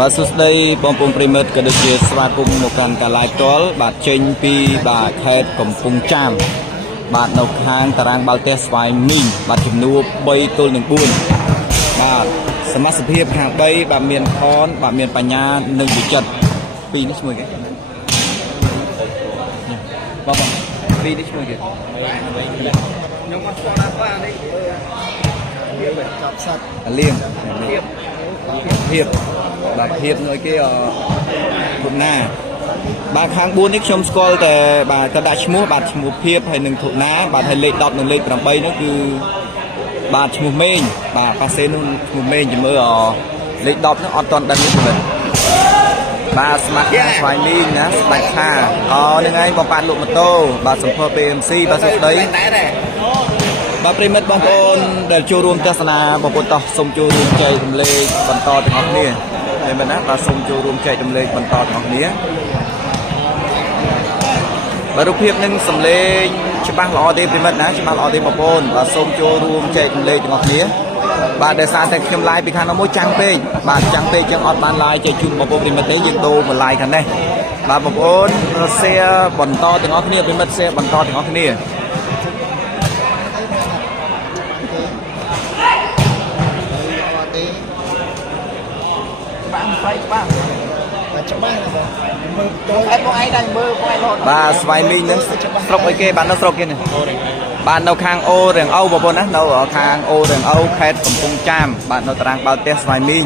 បាទសួស្តីបងប្អូនប្រិមិត្តក៏ដូចជាស្វាគមន៍មកកាន់ការ live ផ្ទាល់បាទចេញពីបាទខេត្តកំពង់ចាមបាទនៅខាងតារាងបាល់ទះស្វាយមីងបាទចំនួន3ទល់នឹង4បាទសមាជិកភាពខាង3បាទមានខនបាទមានបញ្ញានិងវិចិត្រពីរនេះឈ្មោះគេបាទពីរនេះឈ្មោះគេខ្ញុំមកស្គាល់ណាបាទនេះចប់សត្វលៀងភាពបាទភាពនៅគេធុណាបាទខាង4នេះខ្ញុំស្គាល់តែបាទក៏ដាក់ឈ្មោះបាទឈ្មោះភាពហើយនឹងធុណាបាទហើយលេខ10និងលេខ8នោះគឺបាទឈ្មោះមេងបាទប៉ាសេនោះឈ្មោះមេងជំរឿលេខ10នោះអត់ទាន់ដឹងទេបាទស្មាតស្វាយមីងណាស្ដាច់ថាហ្នឹងហើយបងប៉ាលក់ម៉ូតូបាទសម្ពោធ PMC បាទសួស្ដីបាទប្រិមិត្តបងប្អូនដែលចូលរួមទស្សនាបងប្អូនតោះសូមចូលរួមចែករំលែកបន្តទាំងអស់គ្នាតែមិនណាបាទសូមចូលរួមចែករំលែកបន្តទាំងអស់គ្នាបាទរូបភាពនឹងសម្លេងច្បាស់ល្អទេប្រិមិត្តណាច្បាស់ល្អទេបងប្អូនបាទសូមចូលរួមចែករំលែកទាំងអស់គ្នាបាទដោយសារតែខ្ញុំ live ពីខាងនោះមួយចាំងពេកបាទចាំងពេកចឹងអត់បាន live ចែកជូនបងប្អូនប្រិមិត្តទេយើងដូរមក live ខាងនេះបាទបងប្អូន share បន្តទាំងអស់គ្នាប្រិមិត្ត share បន្តទាំងអស់គ្នាបាទស្វាយមីងនឹងស្រុកអីគេបាទនៅស្រុកគេនេះបាទនៅខាងអូរៀងអូបងប្អូនណានៅខាងអូរៀងអូខេត្តកំពង់ចាមបាទនៅតារាងបាល់ទះស្វាយមីង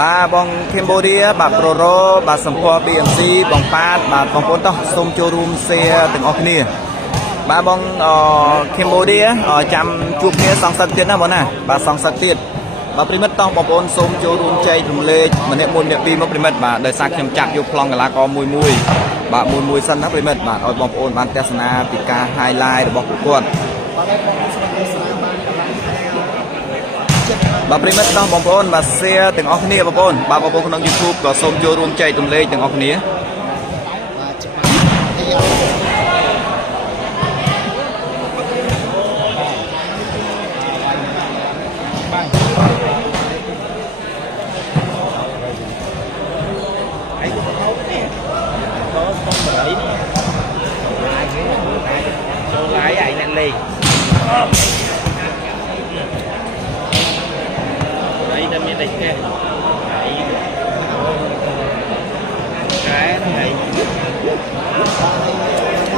បាទបងខេមបូឌីបាទប្រូរ៉ូបាទសម្ពោធ BMC បងប៉ាតបាទបងប្អូនតោះសូមចូលរួម share ទាំងអស់គ្នាបាទបងខេមបូឌីចាំជួបគ្នាសងសឹកទៀតណាបងណាបាទសងសឹកទៀតបាទប្រិមិត្តតោះបងប្អូនសូមចូលរួមចែករំលែកម្នាក់មួយម្នាក់ពីរមកប្រិមិត្តបាទដោយសារខ្ញុំចាក់យកប្លង់កីឡាករមួយបាទមួយសិនណាប្រិមិត្តបាទឲ្យបងប្អូនបានទស្សនាពីការ highlight របស់ពួកគាត់បាទប្រិមិត្តតោះបងប្អូនបាទ share ទាំងអស់គ្នាបងប្អូនបាទបងប្អូនក្នុង YouTube ក៏សូមចូលរួមចែករំលែកទាំងអស់គ្នា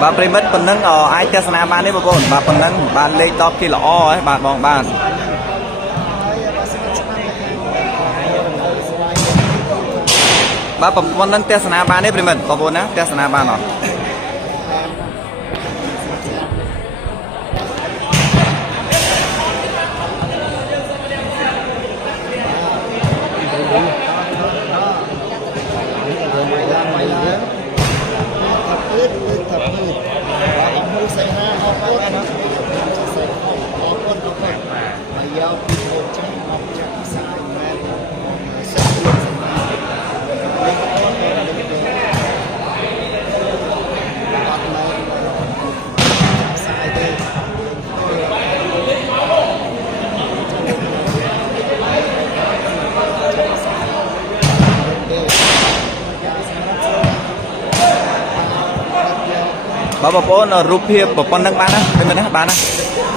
បាទប្រិមិត្តប៉ុណ្ណឹងអាចទស្សនាបានទេបងប្អូនបាទប៉ុណ្ណឹងបានលេខ10គេល្អហើយបាទបងបាទបាទប៉ុណ្ណឹងទស្សនាបានទេប្រិមិត្តបងប្អូនណាទស្សនាបានអត់បាទបងប្អូនរូបភាពប៉ុណ្ណឹងបានណាឃើញមែនណាបានណា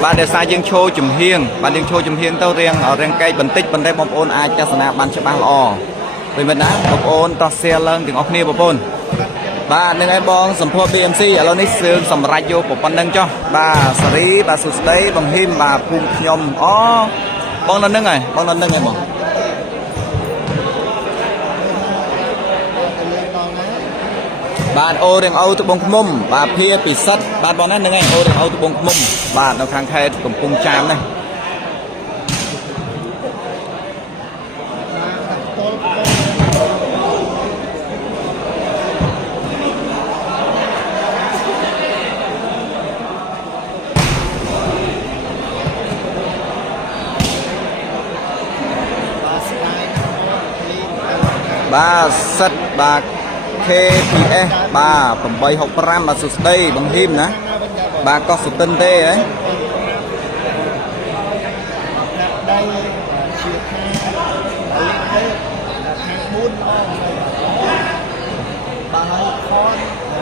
បាទដោយសារយើងឈរចំហៀងបាទយើងឈរចំហៀងទៅរៀងកែកបន្តិចប៉ុន្តែបងប្អូនអាចទស្សនាបានច្បាស់ល្អឃើញមែនណាបងប្អូនតោះ share ឡើងទាំងអស់គ្នាបងប្អូនបាទនឹងឲ្យបងសម្ពោធ BMC ឥឡូវនេះសឿងសម្រាប់យកប៉ុណ្ណឹងចុះបាទសេរីបាទសួស្ដីបងហ៊ីមបាទភូមិខ្ញុំបងនៅនឹងហើយបងនៅនឹងហើយបងបាទអូរៀងអូត្បូងឃ្មុំបាទភាពិសិដ្ឋបាទបងណានឹងឯងអូរៀងអូត្បូងឃ្មុំបាទនៅខាងខេត្តកំពង់ចាមនេះ បាទសិតបាទ KPS បាទ865បាទសុស្ដីបងហ៊ីមណាបាទកោះសុទិនទេហ៎ដៃជាខាងទៅខាង4បាទហើយខន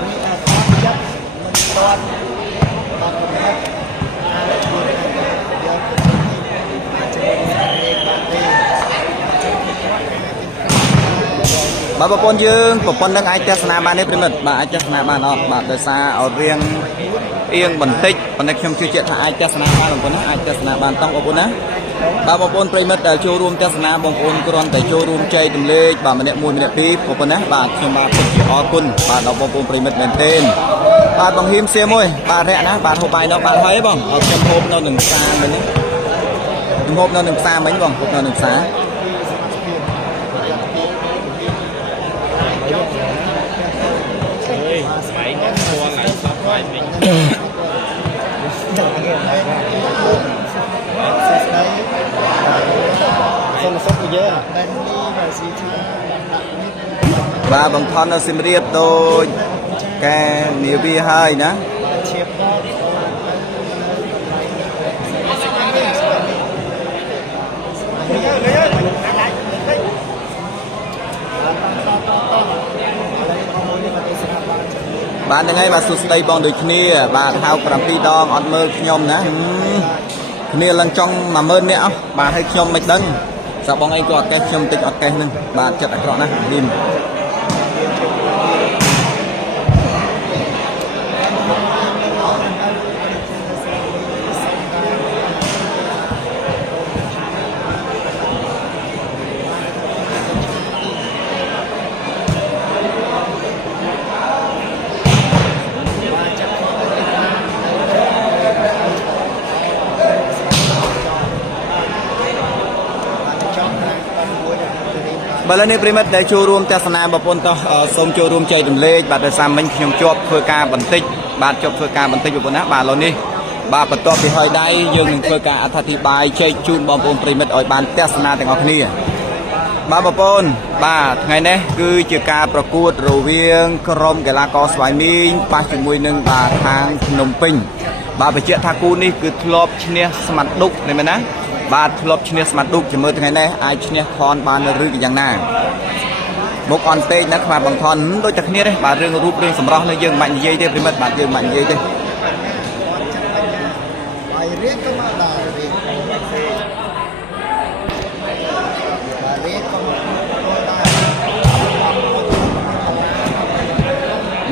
មានអាខនចិត្តមិនទាន់បាទកំណត់អាចយកអាចជួយលេខបានទេបាទបងប្អូនយើងប្រព័ន្ធនឹងអាចទស្សនាបានទេប្រិមិត្តបាទអាចទស្សនាបានអត់បាទដោយសារឲ្យរៀងអៀងបន្តិចប៉ុន្តែខ្ញុំជឿជាក់ថាអាចទស្សនាបានបងប្អូនណាអាចទស្សនាបានតោះបងប្អូនណាបាទបងប្អូនប្រិមិត្តដែលចូលរួមទស្សនាបងប្អូនគ្រាន់តែចូលរួមចែករំលែកបាទម្នាក់មួយម្នាក់ពីរបងប្អូនណាបាទខ្ញុំបាទពិតជាអរគុណបាទដល់បងប្អូនប្រិមិត្តមែនទែនបាទបងហ៊ីមសៀមួយបាទរយៈណាបាទហូបបាយនៅបាទហើយបងខ្ញុំហូបនៅនឹងផ្សារមិញខ្ញុំហូបនៅនឹងផ្សារមិញបងហូបនៅនឹងផ្សារស្បែកគាត់ឈួរឡើងសពហើយវិញសូមសុខយើងតែនេះបាទស៊ីធបាទបងថននៅសៀមរាបដូចកែនាវាហើយណាឈៀបដល់បាទហ្នឹងហើយបាទសួស្ដីបងដូចគ្នាបាទហៅ7ដងអត់មើលខ្ញុំណាគ្នាឡើងចង់10000នាក់អស់បាទឲ្យខ្ញុំមិនដឹងសាបងអីក៏អត់កេះខ្ញុំតិចអត់កេះហ្នឹងបាទចិត្តអាក្រក់ណាស់ហ៊ីមបើលើនេះប្រិមិត្តដែលចូលរួមទស្សនាបងប្អូនតោះសូមចូលរួមចែករំលែកបាទដោយសារមិញខ្ញុំជាប់ធ្វើការបន្តិចបាទជាប់ធ្វើការបន្តិចបងប្អូនណាបាទឥឡូវនេះបាទបន្ទាប់ពីហើយដៃយើងនឹងធ្វើការអត្ថាធិប្បាយចែកជូនបងប្អូនប្រិមិត្តឲ្យបានទស្សនាទាំងអស់គ្នាបាទបងប្អូនបាទថ្ងៃនេះគឺជាការប្រកួតរវាងក្រុមកីឡាករស្វាយមីងប៉ះជាមួយនឹងបាទខាងភ្នំពេញបាទបញ្ជាក់ថាគូនេះគឺធ្លាប់ឈ្នះស្មាត់ឌុកឃើញមែនណាបាទធ្លាប់ឈ្នះស្មាត់ឌុកជាមួយថ្ងៃនេះអាចឈ្នះខនបានឬក៏យ៉ាងណាមុខអន់ពេកណាខ្វាត់បង្ខំដូចតែគ្នាទេបាទរឿងរូបរឿងសម្រស់នៅយើងមិននិយាយទេប្រិមិត្តបាទយើងមិននិយាយទេហើយរៀនក៏មកដល់រៀនបាទរៀនក៏មក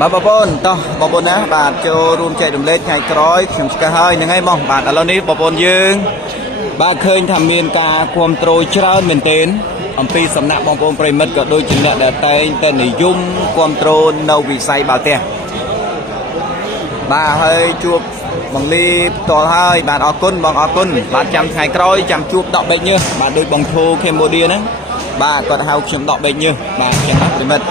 បាទបងប្អូនតោះបងប្អូនណាបាទចូលរួមចែករំលែកថ្ងៃក្រោយខ្ញុំស្គាល់ហើយហ្នឹងហើយបងបាទឥឡូវនេះបងប្អូនយើងបាទឃើញថាមានការគ្រប់គ្រងច្រើនមែនទែនអំពីសំណាក់បងប្អូនប្រិមិត្តក៏ដូចជាអ្នកដែលតែងតែនិយមគ្រប់គ្រងនៅវិស័យបាល់ទះបាទហើយជួបបង្លីផ្ទាល់ហើយបាទអរគុណបងអរគុណបាទចាំថ្ងៃក្រោយចាំជួបដកបេកញើសបាទដូចបងធូខេម៉ូឌាហ្នឹងបាទគាត់ហៅខ្ញុំដកបេកញើសបាទចឹងណាប្រិមិត្ត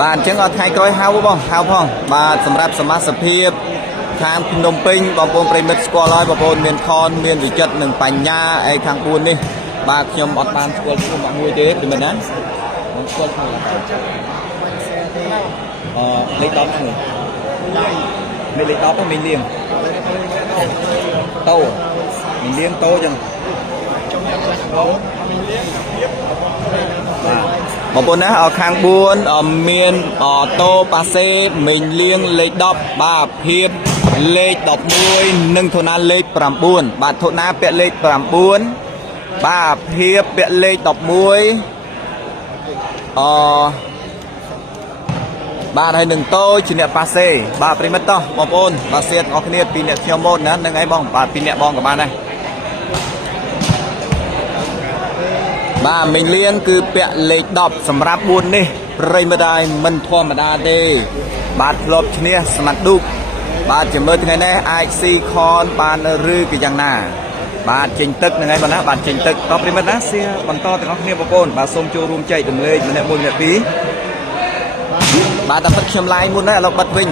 បាទអញ្ចឹងអត់ថ្ងៃក្រោយហៅបងហៅផងបាទសម្រាប់សមាជិកភាពខាងភ្នំពេញបងប្អូនប្រិមិត្តស្គាល់ហើយបងប្អូនមានខនមានវិចិត្រនិងបញ្ញាឯខាង4នេះបាទខ្ញុំអត់បានស្គាល់ឈ្មោះមកមួយទេប្រិមិត្តណាបងស្គាល់ឈ្មោះលេខ10ឈ្មោះមានលេខ10មានលៀងតោមានលៀងតោចឹងបងប្អូនណាខាង4មានតូប៉ាសេមេញលៀងលេខ10បាទភាពលេខ11និងធូណាលេខ9បាទធូណាពាក់លេខ9បាទភាពពាក់លេខ11បាទហើយនឹងតូជាអ្នកប៉ាសេបាទប្រិមិត្តតោះបងប្អូនបាទសៀតអរគ្នាពីអ្នកខ្ញុំមកណានឹងអីបងបាទពីអ្នកបងក៏បានដែរបាទមេញលៀងគឺពាក់លេខ10សម្រាប់4នេះប្រិមិត្តហើយមិនធម្មតាទេបាទធ្លាប់ឈ្នះស្មាត់ឌូកបាទជាមើលថ្ងៃនេះអាចស៊ីខនបានឬក៏យ៉ាងណាបាទចេញទឹកហ្នឹងហើយបងណាបាទចេញទឹកតប្រិមិត្តណាសៀបន្តទាំងអស់គ្នាបងប្អូនបាទសូមចូលរួមចែករំលែកម្នាក់មួយម្នាក់ពីរបាទតែពិតខ្ញុំឡាយមុនហើយឥឡូវបិទវិញ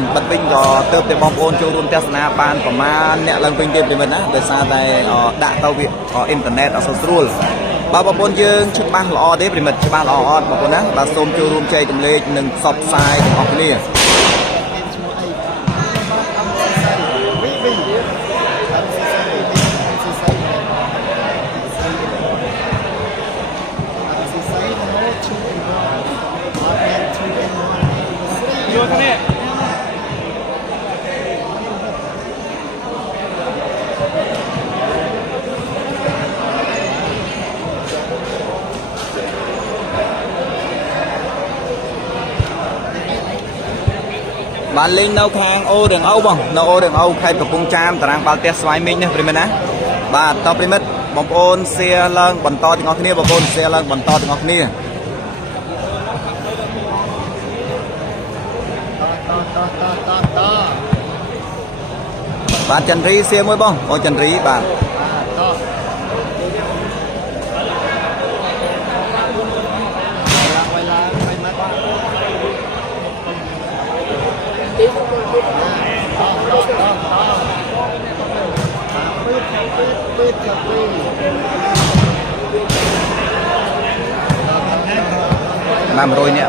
ក៏ទៅតែបងប្អូនចូលរួមទស្សនាបានប្រមាណអ្នកឡើងវិញទៀតប្រិមិត្តណាដោយសារតែដាក់ទៅវាអ៊ីនធឺណិតអត់សូវស្រួល bà bồn dương chụp băng lọ đấy vì mình chụp băng lọ bà bồn á bà xôm cho room chơi tụm lê nâng sọc sai học nè vô thế này bạn lên nấu khang ô đường Âu bằng nấu ô đường Âu khai tập cung cham tàng bao test xoay mình nè mình á bà tao mình bóng ôn xe lân bẩn to thì ngọc nia bóng ôn xe lân bẩn to thì ngọc nia bạn chân rí xe mới bông ôi chân rí bạn làm rồi nè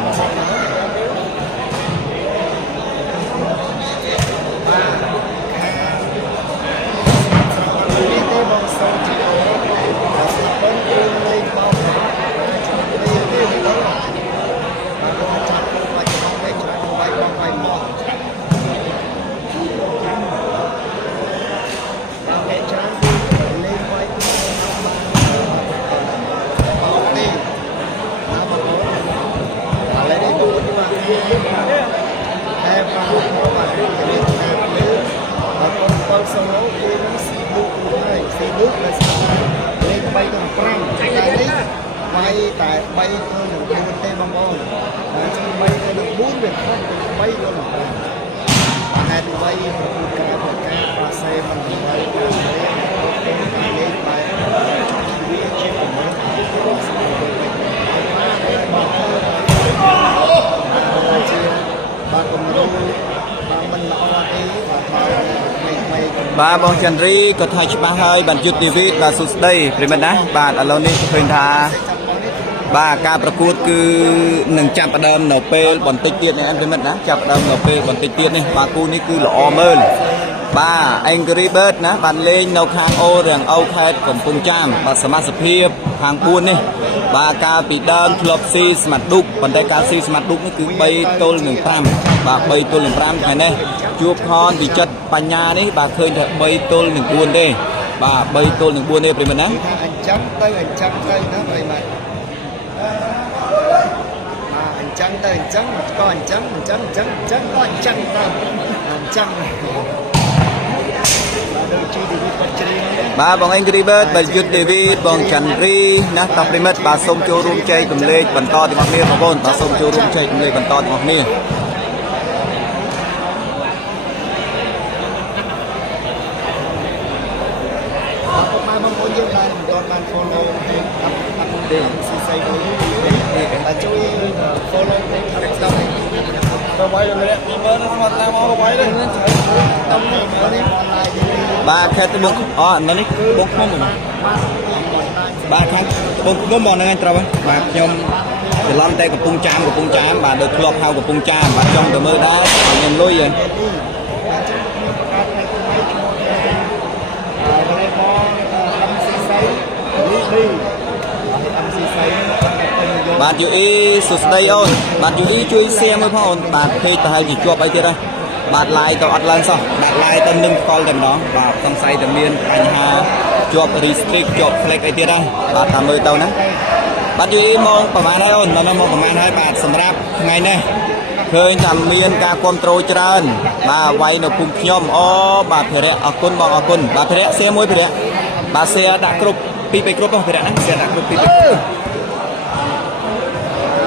tại bay thôi được một tên bong bong bay thôi được 4 việc không bay thôi được hai bay một ca và xe mình bay lên bay bà bong chân ri có thay ba hơi bản chụp TV và sút đây vì mình đã bạn ở lâu nay khuyên tha bà caประกวดคือ1จับประเดิม NP บอลติดเตี้ยนี่อันเป็นมันนะจับประเดิม NP บอลติดเตี้ยนี่bàกูนี่คือหล่อเมินbà Angry Bird นะบันเลงนกคางโอเรื่องเอาแคทของปุงจามbàสมาสเพียบทางปูนนี่bà caปีเดิมคลบซีสมัดดุกบันไดการซีสมัดดุกนี่คือใบต้น1 pram bàใบต้น1 pram ไงเนี่ยจูบคอนดีจัดปัญญานี่bàเคยใบต้น1 buôn đây bàใบต้น1 buôn đâyเป็นมันนะanh chấm tới đó vậy mà anh chấm tới anh chấm có anh chấm có anh chấm bà bong Angry Bird bà Youth David bong Chanri na tập đi mất bà xông cho room chơi tụm lê bẩn to thì ngọc nia mà bôn bà xông cho room chơi tụm lê bẩn to thì ngọc nia bà khai tới bông nó ní bông không rồi bà khai bông bông bò này anh trâu bà nhom thì lăn tay của pung cham bà được lọp hao của pung cham bà trong từ mơ đá nhom lôi vậy bạn chú ý sụt đây ôn bạn chú ý chui xe mới phong ôn bạn khi ta chỉ chụp ấy kia đây bạn lại tàu ăn lên sao bạn lại tân nâng call tầm đó và trong say tầm miên anh ha chụp restrict chụp flex ấy kia đây bạn tạm mười tàu nè bạn chú ý mongประมาณ hai ôn nó mong ประมาณ 2 บาทสำหรับไงเนี่ยเคยทำเมียนการควบโตรจรันมาไว้ในปุ่มย่อมอ๋อบาดเพลอคุณบอกอคุณบาดเพลเสียมวยเพลบาดเสียดักกรุบปีไปกรุบต้องเพลนะเสียดักกรุบปีไป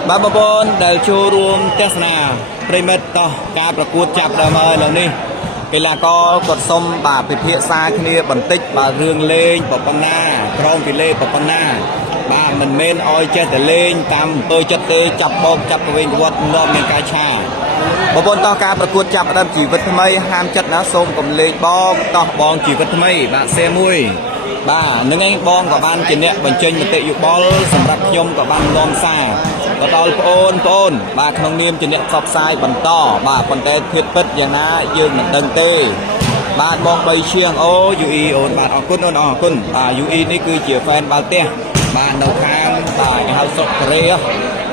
bà bà bồn đại chu rùm test nào premет to caประกวดจับดาวมาแล้วนี่เวลาก็กดส้มbàไปเพียซาขึ้นเนี่ยบันติกbàเรื่องเล่งปปนาครองไปเล่ปปนาbà mình men oi chơiแต่เล่งตามtôiจัดเตจับบอลจับตัวเองวัดรอบในกาชาbà bồn to caประกวดจับดาวจีวิตทำไมห้ามจัดนะส้มกับเล่งบอลต่อบอลจีวิตทำไมbà xeมุ้ย បាទនឹងឯងបងក៏បានជាអ្នកបញ្ចេញមតិយោបល់សម្រាប់ខ្ញុំក៏បាននាំសារទៅដល់បងប្អូនបាទក្នុងនាមជាអ្នកផ្សព្វផ្សាយបន្តបាទប៉ុន្តែធៀបពិតយ៉ាងណាយើងមិនដឹងទេបាទបង3ជាងអូ UE អូនបាទអរគុណអូនអរគុណបាទ UE នេះគឺជា fan បាល់ទះបាទនៅខាងបាទគេហៅសុកកូរ៉េ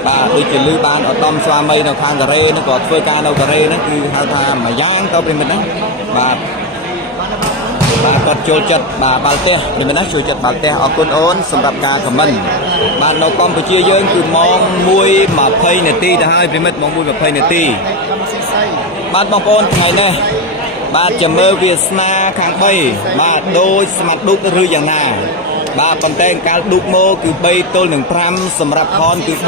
បាទដូចជាលឺបានឧត្តមស្វាមីនៅខាងកូរ៉េនោះក៏ធ្វើការនៅកូរ៉េហ្នឹងគឺហៅថាមួយយ៉ាងទៅពីមិត្តហ្នឹងបាទគាត់ចូលចិត្តបាទបាល់ទះពីមិត្តណាចូលចិត្តបាល់ទះអរគុណអូនសម្រាប់ការខមមិនបាទនៅកម្ពុជាយើងគឺម៉ោង1:20នាទីទៅហើយពីមិត្តម៉ោង1:20នាទីបាទបងប្អូនថ្ងៃនេះបាទចាំមើលវាសនាខាង3បាទដូចស្មាត់ឌុកឬយ៉ាងណាបាទប៉ុន្តែកាលឌុកមកគឺ3-5សម្រាប់ខនគឺ3-4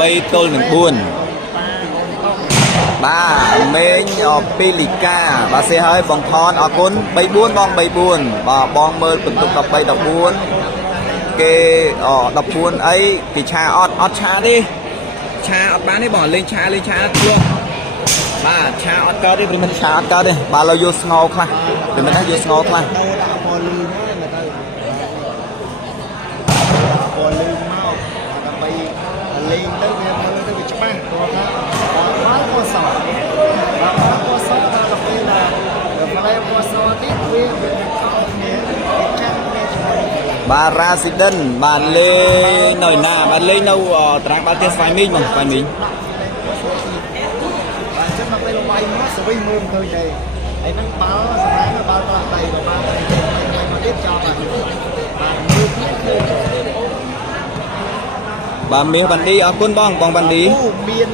បាទមេងពីលីកាបាទសេហើយបងខនអរគុណ3-4បង3-4បាទបងមើលបន្ទុក13-14គេ14អីពីឆាអត់ឆាទេឆាអត់បានទេបងលេងឆាធ្លោះបាទឆាអត់កើតទេព្រមមិនឆាអត់កើតទេបាទเราយកស្ងោខ្លះព្រមមិនថាយកស្ងោខ្លះលេងទៅវាមើលទៅវាច្បាស់ព្រោះថាបាល់ក៏សោះបាល់ក៏សោះដល់ពេលណាដល់ពេលក៏សោះទៀតវាខោគ្នាចាំគ្នាជាមួយបាទរ៉ាស៊ីដិនបាទលេងនៅណាបាទលេងនៅត្រាំងបាល់ទះស្វាយមីងបងស្វាយមីងបាទចាំមកពេលវាយមកស្វិញមើលទៅទេហើយហ្នឹងបាល់សម្រាប់បាល់តោះដៃបាល់ទៅមកទៀតចោលបាទមើលទៀតគឺបាទមាសបណ្ឌីអរគុណបងបណ្ឌីមាន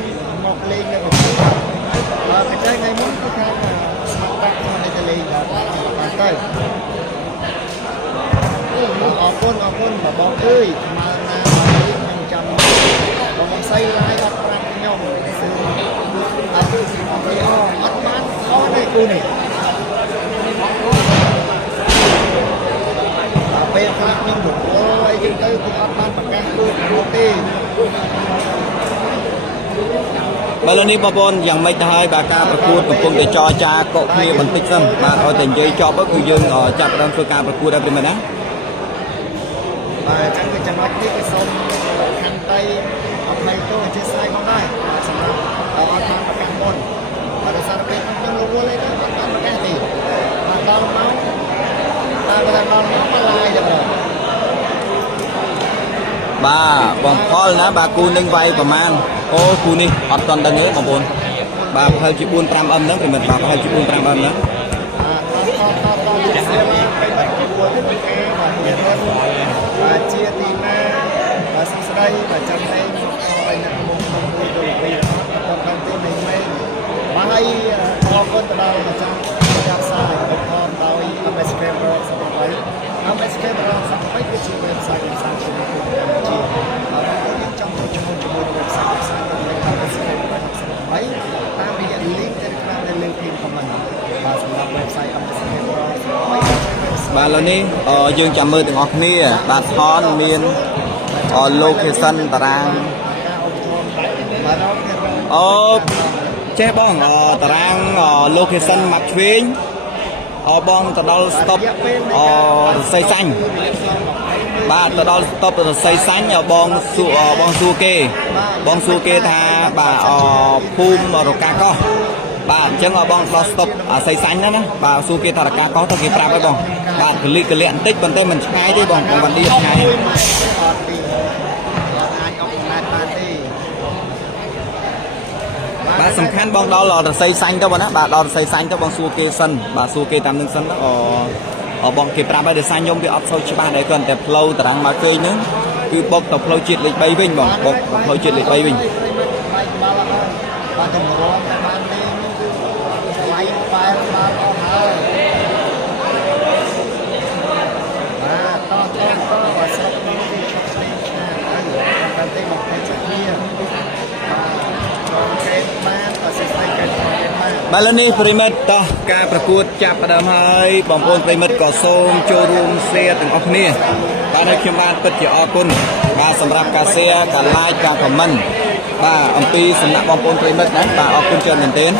មកលេងនៅកំពូលបាទតែថ្ងៃមុនគឺថាស្មាត់បាក់មកទៅលេងបាទទៅអរគុណបងអើយមកណាខ្ញុំចាំបងស្អីឡាយអត់ប្រាប់ខ្ញុំអត់បានខុសទេគូនេះពេលខ្លះខ្ញុំមកអីចឹងទៅខ្ញុំអត់បានប្រកាសគូមកទេបើលើនេះបងប្អូនយ៉ាងម៉េចទៅហើយបាទការប្រកួតកំពុងតែចរចាកក់គ្នាបន្តិចសិនបាទឲ្យតែនិយាយចប់គឺយើងចាប់ផ្ដើមធ្វើការប្រកួតដែរព្រមណាបាទអញ្ចឹងគឺចំណុចនេះគឺសូមខន្តីអភ័យទោសអធិស្ឋានផងដែរសម្រាប់អត់បានប្រកាសមុនបាទដោយសារពេលខ្ញុំរវល់អីក៏អត់បានប្រកាសទេបាទដល់មកមកឡាយទៅបាទបងផលណាបាទគូនឹងវាយប្រមាណអូគូនេះអត់ទាន់ដឹងទេបងប្អូនបាទប្រហែលជា 4-5M ហ្នឹងព្រមបាទប្រហែលជា 4-5M ហ្នឹងបាទជាទីណាបាទសួស្ដីបាទចាំឯងឲ្យអ្នកមកមួយទៅពីគាត់បានទីនេះមែនបាទហើយអរគុណទៅដល់ម្ចាស់ចាប់សាយឧបត្ថម្ភដោយ MSK Pro 38 MSK Pro 38គឺជា website ផ្សាយជាមួយកម្ពុជាហើយយើងចង់ជាមួយ website ផ្សាយជាមួយ MSK Pro 38តាមរយៈ link ដែលក្នុងនៅលើពីcomment បាទសម្រាប់ website MSK Pro 38បាទឥឡូវនេះយើងចាំមើលទាំងអស់គ្នាបាទថនមាន location តារាងចេះបងតារាង location មកឆ្វេងបងទៅដល់ stop រស័យសាញ់បាទទៅដល់ stop រស័យសាញ់បងសួរគេថាបាទភូមិរកាកោះបាទអញ្ចឹងបងដល់ stop អាស័យសាញ់ហ្នឹងណាបាទសួរគេថារកាកោះទៅគេប្រាប់ឲ្យបងបាទកលិកបន្តិចប៉ុន្តែមិនឆ្ងាយទេបងបានឌីឆ្ងាយបាទសំខាន់បងដល់រស័យសាញ់ទៅបងណាបាទដល់រស័យសាញ់ទៅបងសួរគេសិនបាទសួរគេតាមនឹងសិនបងគេប្រាប់ឲ្យរស័យខ្ញុំវាអត់សូវច្បាស់ដែរគាត់តែផ្លូវតារាងមកគេហ្នឹងគឺបុកទៅផ្លូវជាតិលេខ3វិញបងបុកផ្លូវជាតិលេខ3វិញបាទតម្រាំបានលេងគឺវាយបែរបានអស់ហើយបាទតោះបាទស្រុកនេះគឺឈប់លេងឆ្ងាយហើយតាមតែមកតែគ្នាបាទលើនេះប្រិមិត្តតោះការប្រកួតចាប់ផ្ដើមហើយបងប្អូនប្រិមិត្តក៏សូមចូលរួម share ទាំងអស់គ្នាបាទហើយខ្ញុំបាទពិតជាអរគុណបាទសម្រាប់ការ share ការ like ការ comment បាទអំពីសំណាក់បងប្អូនប្រិមិត្តណាបាទអរគុណច្រើនមែនទែន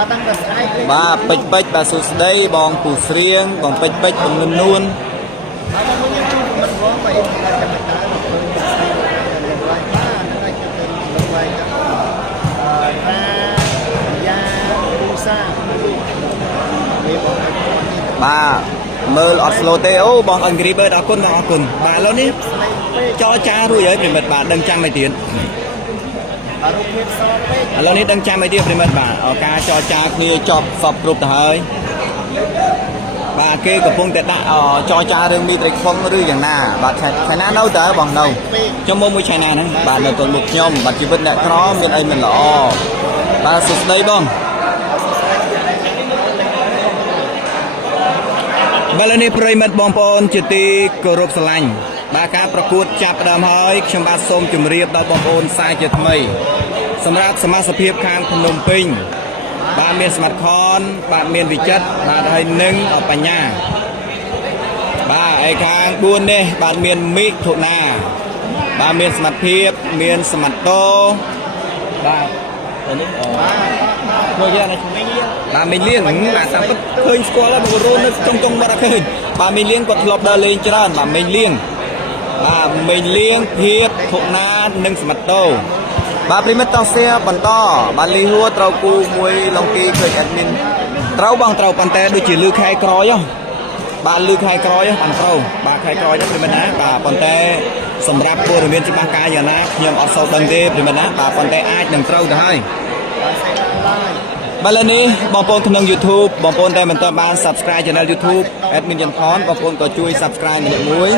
បាទតាំងពីស្អែក បាទពេជ្រពេជ្របាទសួស្ដីបងពូស្រៀងបងពេជ្រពេជ្របងនួននួន បាទមកយើងជួបមិនរងបើយើងតែតែមិនដើរមកលើស្អែកលើកឡើងបាទហ្នឹងឯងទៅលើកឡើងចាយ៉ាពូសាវាបង បាទមើលអត់ slow ទេអូបង Angry Bird អរគុណបងអរគុណបាទឥឡូវនេះចរចារួចហើយប្រិមិត្តបាទដឹងចាំឲ្យទៀត បាទរូបភាពសពេក ឥឡូវនេះដឹងចាំឲ្យទៀតប្រិមិត្តបាទការចរចាគ្នាចប់សពគ្រប់ទៅហើយបាទគេកំពុងតែដាក់ចរចារឿងមីត្រីខ្វងឬយ៉ាងណាបាទឆៃណានៅតើបងនៅខ្ញុំមកមួយឆៃណាហ្នឹងបាទនៅទល់មុខខ្ញុំបាទជីវិតអ្នកក្រមានអីមិនល្អបាទសួស្ដីបងបាទឥឡូវនេះប្រិមិត្តបងប្អូនជាទីគោរពស្រឡាញ់បាទការប្រកួតចាប់ផ្ដើមហើយខ្ញុំបាទសូមជម្រាបដល់បងប្អូនសាជាថ្មីសម្រាប់សមាជិកខាងភ្នំពេញបាទមានស្មាតខនបាទមានវិចិត្របាទហើយនឹងបញ្ញាបាទឯខាង4នេះបាទមានមិថុនាបាទមានសមត្ថភាពមានសមត្ថតោបាទទៅនេះធ្វើយ៉ាងណាបាទមីលៀងបាទតាមពិតឃើញស្គាល់ហើយបងប្អូននៅចុងមាត់អត់ឃើញបាទមីលៀងគាត់ធ្លាប់ដើរលេងច្រើនបាទមីលៀងបាទមីលៀងភាពធុណានិងសមត្ថតោបាទប្រិមិត្តតោះសៀបន្តបាទលីហួរត្រូវគូមួយឡុងគីឃើញអេដមីនត្រូវបងត្រូវប៉ុន្តែដូចជាលឺខែក្រោយហ៎បាទលឺខែក្រោយហ៎បានត្រូវបាទខែក្រោយហ្នឹងប្រិមិត្តណាបាទប៉ុន្តែសម្រាប់ព័ត៌មានច្បាស់កាយយ៉ាងណាខ្ញុំអត់សូវដឹងទេប្រិមិត្តណាបាទប៉ុន្តែអាចនឹងត្រូវទៅហើយបាទឥឡូវនេះបងប្អូនក្នុង YouTube បងប្អូនដែលមិនទាន់បាន Subscribe Channel YouTube Admin Jan Thon បងប្អូនក៏ជួយ Subscribe ម្នាក់មួយ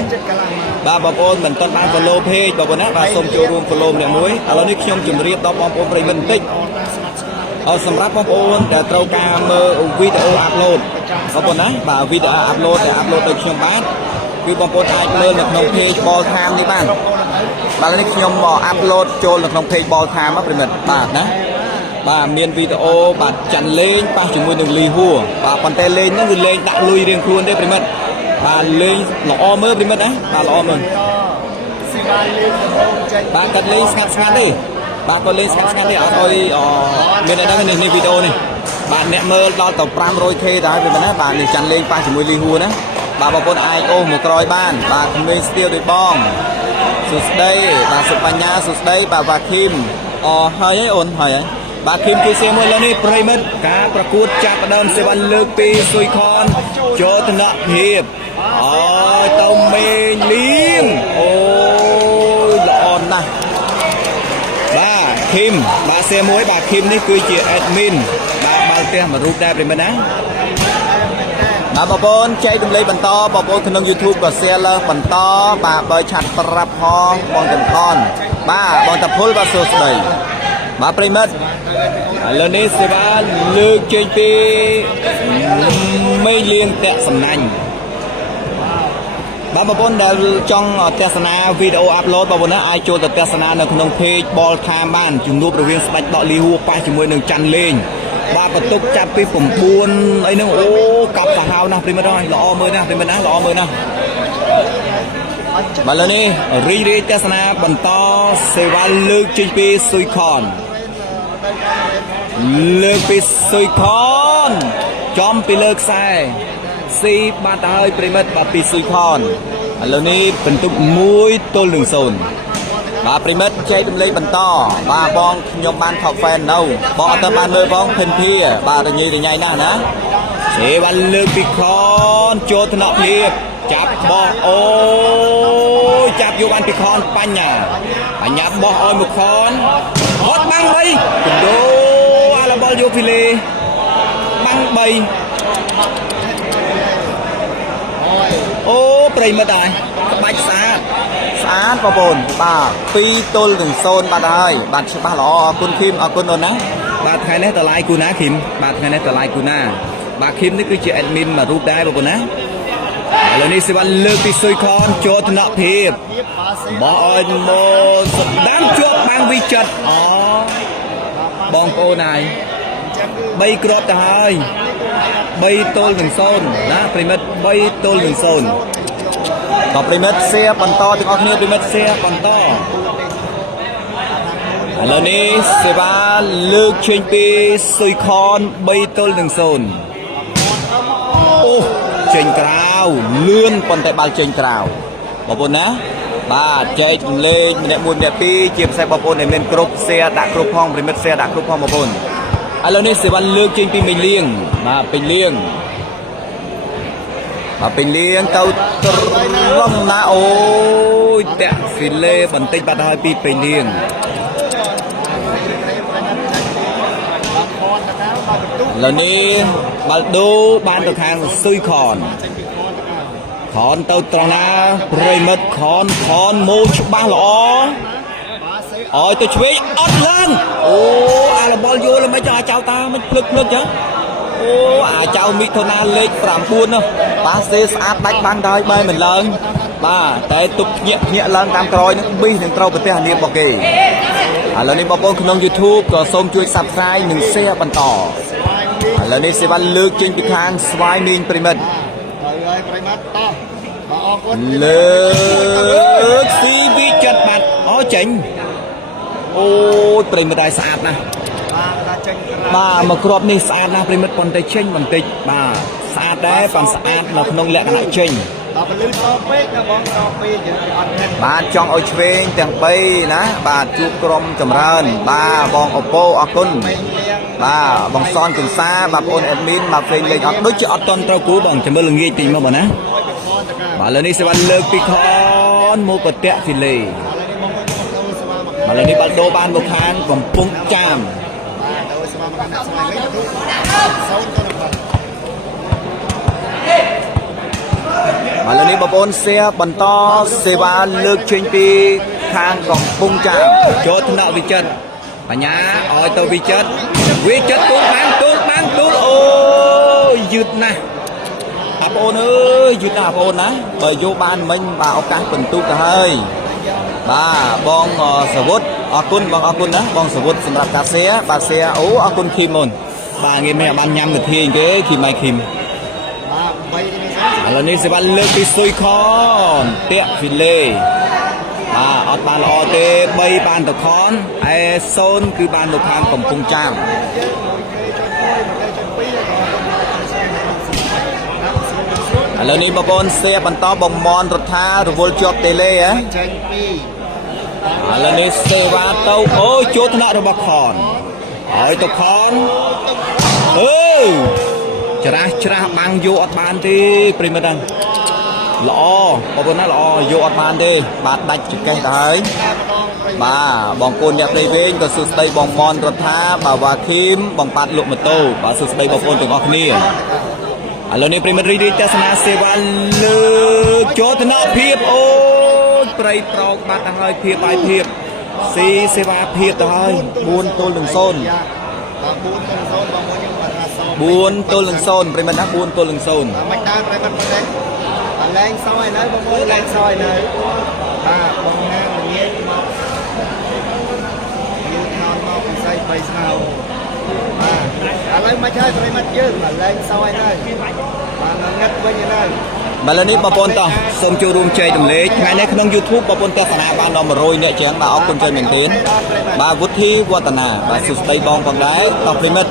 បាទបងប្អូនមិនទាន់បាន Follow Page បងប្អូនណាបាទសូមចូលរួម Follow ម្នាក់មួយឥឡូវនេះខ្ញុំជម្រាបដល់បងប្អូនប្រិយមិត្តបន្តិចសម្រាប់បងប្អូនដែលត្រូវការមើលវីដេអូ Upload បងប្អូនណាបាទវីដេអូ Upload ដែល Upload ដោយខ្ញុំបាទគឺបងប្អូនអាចមើលនៅក្នុង Page Ball Time នេះបានបាទឥឡូវនេះខ្ញុំ Upload ចូលនៅក្នុង Page Ball Time ប្រិយមិត្តបាទណាបាទមានវីដេអូបាទចាន់លេងប៉ះជាមួយនឹងលីហួរបាទប៉ុន្តែលេងហ្នឹងគឺលេងដាក់លុយរៀងខ្លួនទេប្រិមិត្តបាទលេងល្អមើលប្រិមិត្តណាបាទល្អមើលស៊ីបានលេងរងចេញ បាទគាត់លេងស្ងាត់ស្ងាត់ទេបាទគាត់លេងស្ងាត់ស្ងាត់ទេអត់អុយមានតែហ្នឹងនេះវីដេអូនេះបាទអ្នកមើលដល់ទៅ 500k ដែរប្រិមិត្តណាបាទនេះចាន់លេងប៉ះជាមួយលីហួរណាបាទបងប្អូនអាចអូសមកក្រោយបានបាទក្មេងស្ទៀវដូចបងសួស្ដីបាទសុបញ្ញាសួស្ដីបាទវ៉ាឃីមហើយអូនហើយបាទឃីមគីសៀមួយឥឡូវនេះប្រិមិត្តការប្រកួតចាប់ផ្ដើមសេវាលើកពីស៊ុយខនចូលធនភាពទៅមេលៀងអូយល្អណាស់បាទឃីមបាទសៀមួយបាទឃីមនេះគឺជា admin បាទបាល់ទះមួយរូបដែរប្រិមិត្តណាបាទបងប្អូនចែករំលែកបន្តបងប្អូនក្នុង YouTube ក៏ share ឡើងបន្តបាទបើឆាត់ប្រាប់ផងបងចំខនបាទបងតាភុលបាទសួស្ដីបាទប្រិមិត្តឥឡូវនេះសេវាលើកចេញពីមេលៀងតាក់សំណាញ់បាទបងប្អូនដែលចង់ទស្សនាវីដេអូ Upload បងប្អូនណាអាចចូលទៅទស្សនានៅក្នុង Page Ball Time បានជំនួបរវាងស្ដេចដកលីហួរប៉ះជាមួយនឹងច័ន្ទលេងបាទបន្ទុកចាប់ពី9អីហ្នឹងអូកប់សាហាវណាស់ប្រិមិត្តហើយល្អមើលណាស់ប្រិមិត្តណាល្អមើលណាស់បាទឥឡូវនេះរីករាយទស្សនាបន្តសេវាលើកចេញពីស៊ុយខនលើកពីស៊ុយខនចំពីលើខ្សែស៊ីបាត់ទៅហើយប្រិមិត្តបាទពីស៊ុយខនឥឡូវនេះបន្ទុក1-0បាទប្រិមិត្តចែករំលែកបន្តបាទបងខ្ញុំបាន Top Fan នៅបងអត់ទៅបានមើលបងភិនធាបាទរញ៉ៃណាស់ណាសេវាលើកពីខនចូលថ្នាក់ភាពចាប់បោះអូយចាប់យកបានពីខនបញ្ញាបោះឲ្យមកខនហត់បាំង3កណ្ដូអាឡាបលយកពីលេបាំង3អូប្រិមិត្តហើយក្បាច់ស្អាតបងប្អូនបាទ2-0បាត់ហើយបាទច្បាស់ល្អអរគុណឃីមអរគុណអូនណាបាទថ្ងៃនេះតឡាយគូណាឃីមបាទថ្ងៃនេះតឡាយគូណាបាទឃីមនេះគឺជា admin មួយរូបដែរបងប្អូនណាឥឡូវនេះសេវាលើកពីស៊ុយខនចូលថ្នាក់ភាពបោះឲ្យមកសម្ដាំជាប់បាំងវិចិត្របងប្អូនហើយ3គ្រាប់ទៅហើយ3-0ណាប្រិមិត្ត3-0ក៏ប្រិមិត្ត share បន្តទាំងអស់គ្នាប្រិមិត្ត share បន្តឥ ឥឡូវនេះសេវាលើកជើងពីស៊ុយខន3ទល់នឹង0អូចេញក្រៅលឿនប៉ុន្តែបាល់ចេញក្រៅបងប្អូនណាបាទចែកចម្លែកម្នាក់មួយម្នាក់ពីរជាពិសេសបងប្អូនដែលមានគ្រប់ share ដាក់គ្រប់ផងប្រិមិត្ត share ដាក់គ្រប់ផងបងប្អូនឥឡូវនេះសេវាលើកចេញពីមេលៀងបាទពេញលៀងបាទពេញលៀងទៅត្រង់ណាអូយតាក់ហ្វីលេបន្តិចបាត់ហើយពីពេញលៀងឥឡូវនេះបាល់ដូបានទៅខាងស៊ុយខនខនទៅត្រង់ណាប្រិមិត្តខនម៉ូច្បាស់ល្អអើយទៅឆ្វេងអត់ឡើងអូអារបល់យល់មិនចោលចៅតាមិនភ្លឹកចឹងអូអាចៅមីថូណាលេខ9នោះប៉ាសេស្អាតដាច់បាំងដល់បែរមិនឡើងបាទតែទុកភ្ញាក់ឡើងតាមក្រោយនឹងប៊ីសនឹងត្រូវប្រទេសអានារបស់គេឥឡូវនេះបងប្អូនក្នុង YouTube ក៏សូមជួយ Subscribe និង Share បន្តឥឡូវនេះសេវាលើកចេញពីខាងស្វាយមីងប្រិមិត្តហើយប្រិមត្តតោះអរគុណលើកស៊ីពីចិត្តបាត់អូចេញអូយប្រិមិត្តឲ្យស្អាតណាស់បាទចេញបាទមកគ្រាប់នេះស្អាតណាស់ប្រិមិត្តប៉ុន្តែចេញបន្តិចបាទស្អាតដែរប៉ុន្តែស្អាតនៅក្នុងលក្ខណៈចេញដល់ពលឺតពេកណាបងតពេកយើងអត់ហេតុបាទចង់ឲ្យឆ្វេងទាំង3ណាបាទជួបក្រុមចម្រើនបាទបងអូប៉ូអរគុណបាទបងសនកង្សាបាទបងប្អូនអេដមីនមកផ្សេងលេងអត់ដូចជាអត់តន់ត្រូវគូបងចាំមើលល្ងាចតិចមកបងណាបាទឥឡូវនេះសេវាលើកពីខនមកប្រតាក់ហ្វីលេឥឡូវនេះបាល់ដូបានមកខាងកំពង់ចាមឥឡូវនេះបងប្អូនសៀបន្តសេវាលើកចេញពីខាងកំពង់ចាមចូលថ្នាក់វិចិត្របញ្ញាឲ្យទៅវិចិត្រទូលបានអូយឺតណាស់បងប្អូនអើយយឺតណាស់បងប្អូនណាបើយកបានមិញបាទឱកាសបន្ទុកទៅហើយបាទបងសវុតអរគុណបងអរគុណណាបងសវុតសម្រាប់ការសៀបាទសៀអូអរគុណឃីមមុនបាទងាយមិនបានញ៉ាំកាធាអីគេឃីម៉ៃឃីមឥឡូវនេះសេវាលើកពីស៊ុយខនតាក់ហ្វីលេអត់បានល្អទេ3បានទៅខនឯ0គឺបានមកខាងកំពង់ចាមឥឡូវនេះបងប្អូនសៀបន្តបងមនរដ្ឋារវល់ជាប់តេលេហ៎ឥឡូវនេះសេវាទៅអូយចូលថ្នាក់របស់ខនហើយទៅខនច្រាស់បាំងយកអត់បានទេប្រិមិត្តហ្នឹងល្អបងប្អូនណាល្អយកអត់បានទេបាទដាច់ចកេះទៅហើយបាទបងប្អូនអ្នកដីវែងក៏សួស្ដីបងមនរដ្ឋាបាទវ៉ាឃីមបងប៉ាត់លក់ម៉ូតូបាទសួស្ដីបងប្អូនទាំងអស់គ្នាឥឡូវនេះប្រិមិត្តរីទស្សនាសេវាលើចូលថ្នាក់ភាពអូយប្រៃប្រោកបាត់ទៅហើយភាពបាយភាពស៊ីសេវាភាពទៅហើយ4ទល់នឹង0 4ទល់នឹង0បងមួយយើងបាទថា4ទល់នឹង0ប្រិមិត្តណា4ទល់នឹង0មិនដើរប្រិមិត្តប៉ុណ្ណេះលែងសោយនៅបងមួយលែងសោយនៅបាទបងណាងាយមកយើងថតមកពិសេស3ស្នោបាទឥឡូវមិនហើយប្រិមិត្តយើងលែងសោយនៅបាទងឹតវិញនៅបាទឥឡូវនេះបងប្អូនតោះសូមចូលរួមចែករំលែកថ្ងៃនេះក្នុង YouTube បងប្អូនទស្សនាបានដល់100នាក់ជាងបាទអរគុណច្រើនមែនទែនបាទវុធីវឌ្ឍនាបាទសួស្ដីបងផងដែរតោះប្រិមិត្ត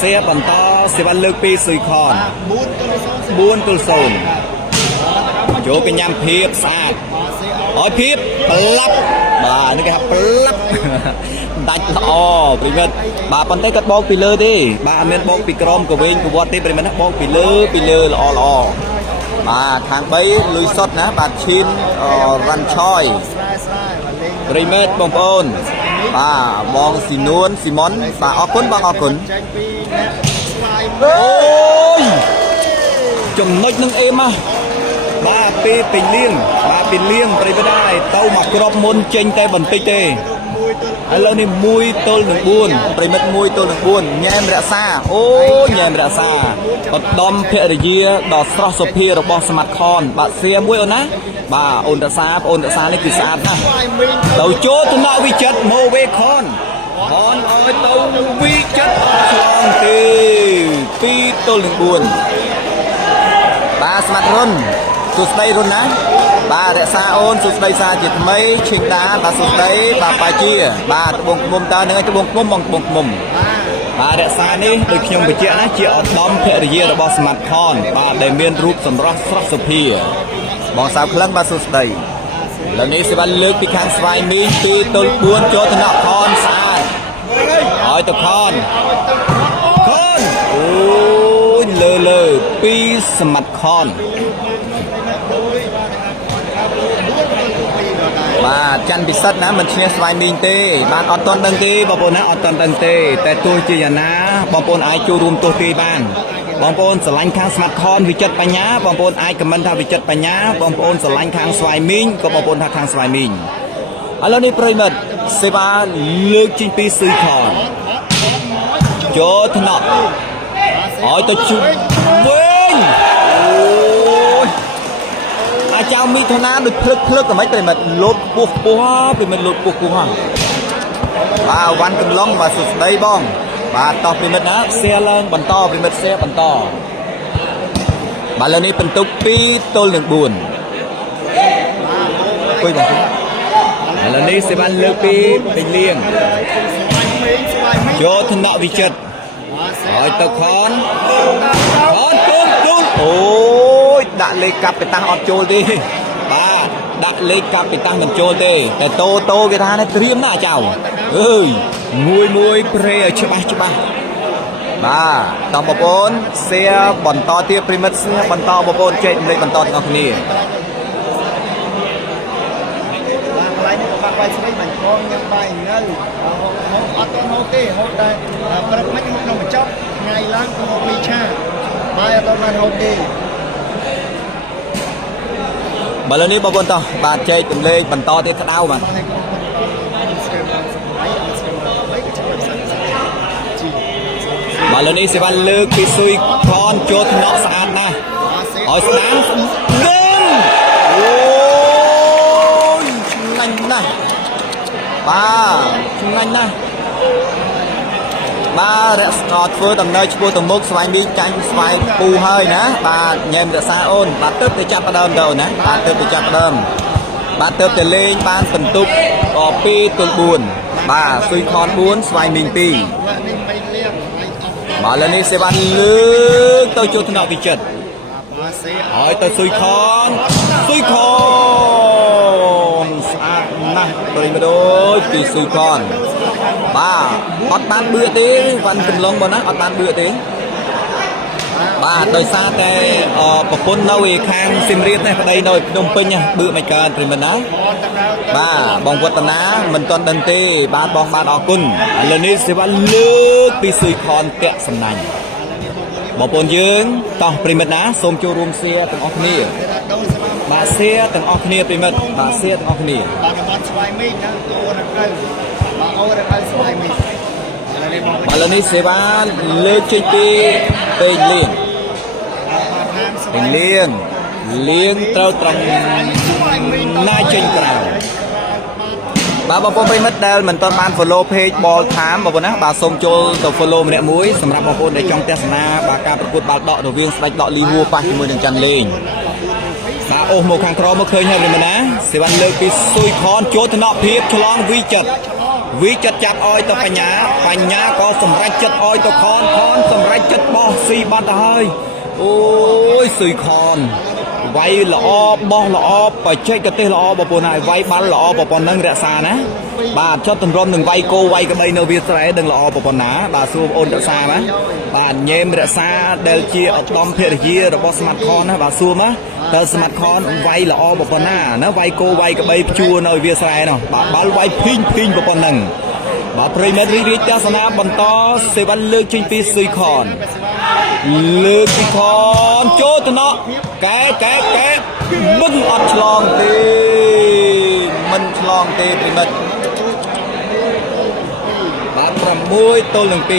សៀបន្តសេវាលើកពីស៊ុយខន4ទល់0ចូលកញ្ញាំភាពស្អាតឲ្យភាពប្លាប់បាទនេះគេថាប្លាប់ដាច់ល្អប្រិមិត្តបាទប៉ុន្តែគាត់បោកពីលើទេបាទអត់មានបោកពីក្រោមកវិញកវត្តទេប្រិមិត្តណាបោកពីលើល្អបាទខាង3លុយសុតណាបាទឈីនរ៉ាន់ឆយប្រិមិត្តបងប្អូនបាទបងស៊ីនួនស៊ីមុនបាទអរគុណបងអរគុណអូយចំណុចនឹងអេមហ៎បាទពេលពេញលៀងបាទពេញលៀងប្រិយមិត្តដែរទៅមកក្របមុនចេញតែបន្តិចទេឥឡូវនេះ1ទល់នឹង4ប្រិយមិត្ត1ទល់នឹង4ញ៉ែមរក្សាអូញ៉ែមរក្សាឧត្តមភរិយាដ៏ស្រស់សុភារបស់ស្មាត់ខនបាទសៀមួយអូនណាបាទអូនរក្សាបងអូនរក្សានេះគឺស្អាតណាស់ទៅចូលថ្នាក់វិចិត្រម៉ូវេខនឲ្យទៅវិចិត្រឆ្លងទេ2ទល់នឹង4បាទស្មាត់រុនសួស្ដីរុនណា បាទរក្សាអូនសុខស្ដីសាជាថ្មីឈិងដាបាទសុខស្ដីបាទបាជាបាទត្បូងឃុំតើនឹងឲ្យត្បូងឃុំបងត្បូងឃុំបាទរក្សានេះដូចខ្ញុំបញ្ជាក់ណាជាឧត្តមភរិយារបស់ស្មាត់ខនបាទដែលមានរូបសម្រស់ស្រស់សុភាបងសៅក្លឹងបាទសុខស្ដីឥឡូវនេះសេវាលើកពីខាងស្វាយមីង2ទល់4ចូលថ្នាក់ខនស្អាតឲ្យទៅខនអូយលើពីស្មាត់ខនបាទច័ន្ទពិសិដ្ឋណាមិនឈ្នះស្វាយមីងទេបាទអត់តន់ដឹងទេបងប្អូនណាអត់តន់ដឹងទេតែទោះជាយ៉ាងណាបងប្អូនអាចចូលរួមទស្សន៍គេបានបងប្អូនស្រឡាញ់ខាងស្មាត់ខនវិចិត្របញ្ញាបងប្អូនអាចខមមិនថាវិចិត្របញ្ញាបងប្អូនស្រឡាញ់ខាងស្វាយមីងក៏បងប្អូនថាខាងស្វាយមីងឥឡូវនេះប្រិមិត្តសេវាលើកចេញពីស៊ុយខនចូលថ្នាក់ឲ្យទៅជុំវិញអាចៅមីធនាដូចភ្លឹកហ្មងប្រិមិត្តលោតពោះប្រិមិត្តលោតពោះហ្នឹងបាទវ៉ាន់កំឡុងបាទសុខស្ដីបងបាទតោះប្រិមិត្តណាសៀឡើងបន្តប្រិមិត្តសៀបន្តបាទលើនេះបន្ទុក2ទល់នឹង4ពុយបងឥឡូវនេះសេវាលើកពីពេញលៀងចូលថ្នាក់វិចិត្រឲ្យទៅខនទូលអូយដាក់លេខកាប់បេតាំងអត់ចូលទេបាទដាក់លេខកាប់បេតាំងមិនចូលទេតែតូគេថាត្រៀមណាចៅអើយមួយព្រេឲ្យច្បាស់បាទតោះបងប្អូនសៀបន្តទៀតប្រិមិត្តសៀបន្តបងប្អូនចែករំលែកបន្តទាំងអស់គ្នាបាយនេះក៏បាក់បាយស្រីបាញ់កងញ៉ាំបាយងើអត់ទៅហូបទេហូបតែព្រឹកមិញមកក្នុងកញ្ចប់ថ្ងៃឡើងក៏ហូបមីឆាបាយអត់ទៅហូបទេបើលើនេះបងប្អូនតោះបាទចែករំលែកបន្តទៀតក្តៅបាទបាទលើនេះសេវាលើកពីស៊ុយខនចូលថ្នាក់ស្អាតណាស់ឲ្យស្ដាំនឹងអូយឆ្ងាញ់ណាស់បាទឆ្ងាញ់ណាស់បាទរក្សាធ្វើដំណើរឆ្ពោះទៅមុខស្វែងមីចាញ់ស្វែងពូហើយណាបាទញ៉ែមរក្សាអូនបាទទើបទៅចាប់ដើមទៅអូនណាបាទទើបទៅចាប់ដើមបាទទើបទៅលេងបានបន្ទុក2ទល់4បាទស៊ុយខន4ស្វែងមី2បាទលើនេះសេវាលើកទៅចូលថ្នាក់វិចិត្រឲ្យទៅស៊ុយខនស្អាតណាស់ប្រិមដូចពីស៊ុយខនបាទអត់បានបឿទេវ៉ាន់កំឡុងបងណាអត់បានបឿទេបាទដោយសារតែប្រពន្ធនៅឯខាងសៀមរាបនេះប្តីនៅភ្នំពេញបឿមិនកើតប្រិមណាបាទបងវឌ្ឍនាមិនទាន់ដឹងទេបាទបងបាទអរគុណឥឡូវនេះសេវាលើកពីស៊ុយខនតាក់សំណាញ់បងប្អូនយើងតោះប្រិមិត្តណាសូមចូលរួមសៀទាំងអស់គ្នាបាទសៀទាំងអស់គ្នាប្រិមិត្តបាទសៀទាំងអស់គ្នាបាទកំណត់ស្វាយមីណាអូនទៅបាទអូនទៅស្វាយមីឥឡូវនេះសេវាលើកចេញពីពេញលៀងត្រូវត្រង់ណាចេញក្រៅបាទបងប្អូនប្រិមិត្តដែលមិនទាន់បាន follow page Ball Time បងប្អូនណាបាទសូមចូលទៅ follow ម្នាក់មួយសម្រាប់បងប្អូនដែលចង់ទស្សនាបាទការប្រកួតបាល់ដករវាងស្ដេចដកលីវ៉ូប៉ះជាមួយនឹងច័ន្ទលេងបាទអូសមកខាងក្រមកឃើញហើយប្រិមិត្តណាសេវាលើកពីស៊ុយខនចូលថ្នាក់ភាពឆ្លងវិចិត្រចាប់ឲ្យទៅបញ្ញាក៏សម្រេចចិត្តឲ្យទៅខនសម្រេចចិត្តបោះស៊ីបាត់ទៅហើយអូយស៊ុយខនវាយល្អបោះល្អបច្ចេកទេសល្អបងប្អូនហើយវាយបាល់ល្អបងប្អូននឹងរក្សាណាបាទចុះទម្រាំនឹងវាយគោវាយក្បីនៅវាស្រែដឹងល្អបងប្អូនណាបាទសួរបងប្អូនរក្សាណាបាទញែមរក្សាដែលជាឧត្តមភរិយារបស់ស្មាត់ខនណាបាទសួរមកតើស្មាត់ខនវាយល្អបងប្អូនណាវាយគោវាយក្បីព្យួរនៅវាស្រែនោះបាទបាល់វាយភីងបងប្អូននឹងបាទប្រិមិត្តរីកទស្សនាបន្តសេវាលើកចេញពីស៊ុយខនលើកពីខនចូលថ្នាក់កែមិនអត់ឆ្លងទេប្រិមិត្តបាទ6ទល់នឹង2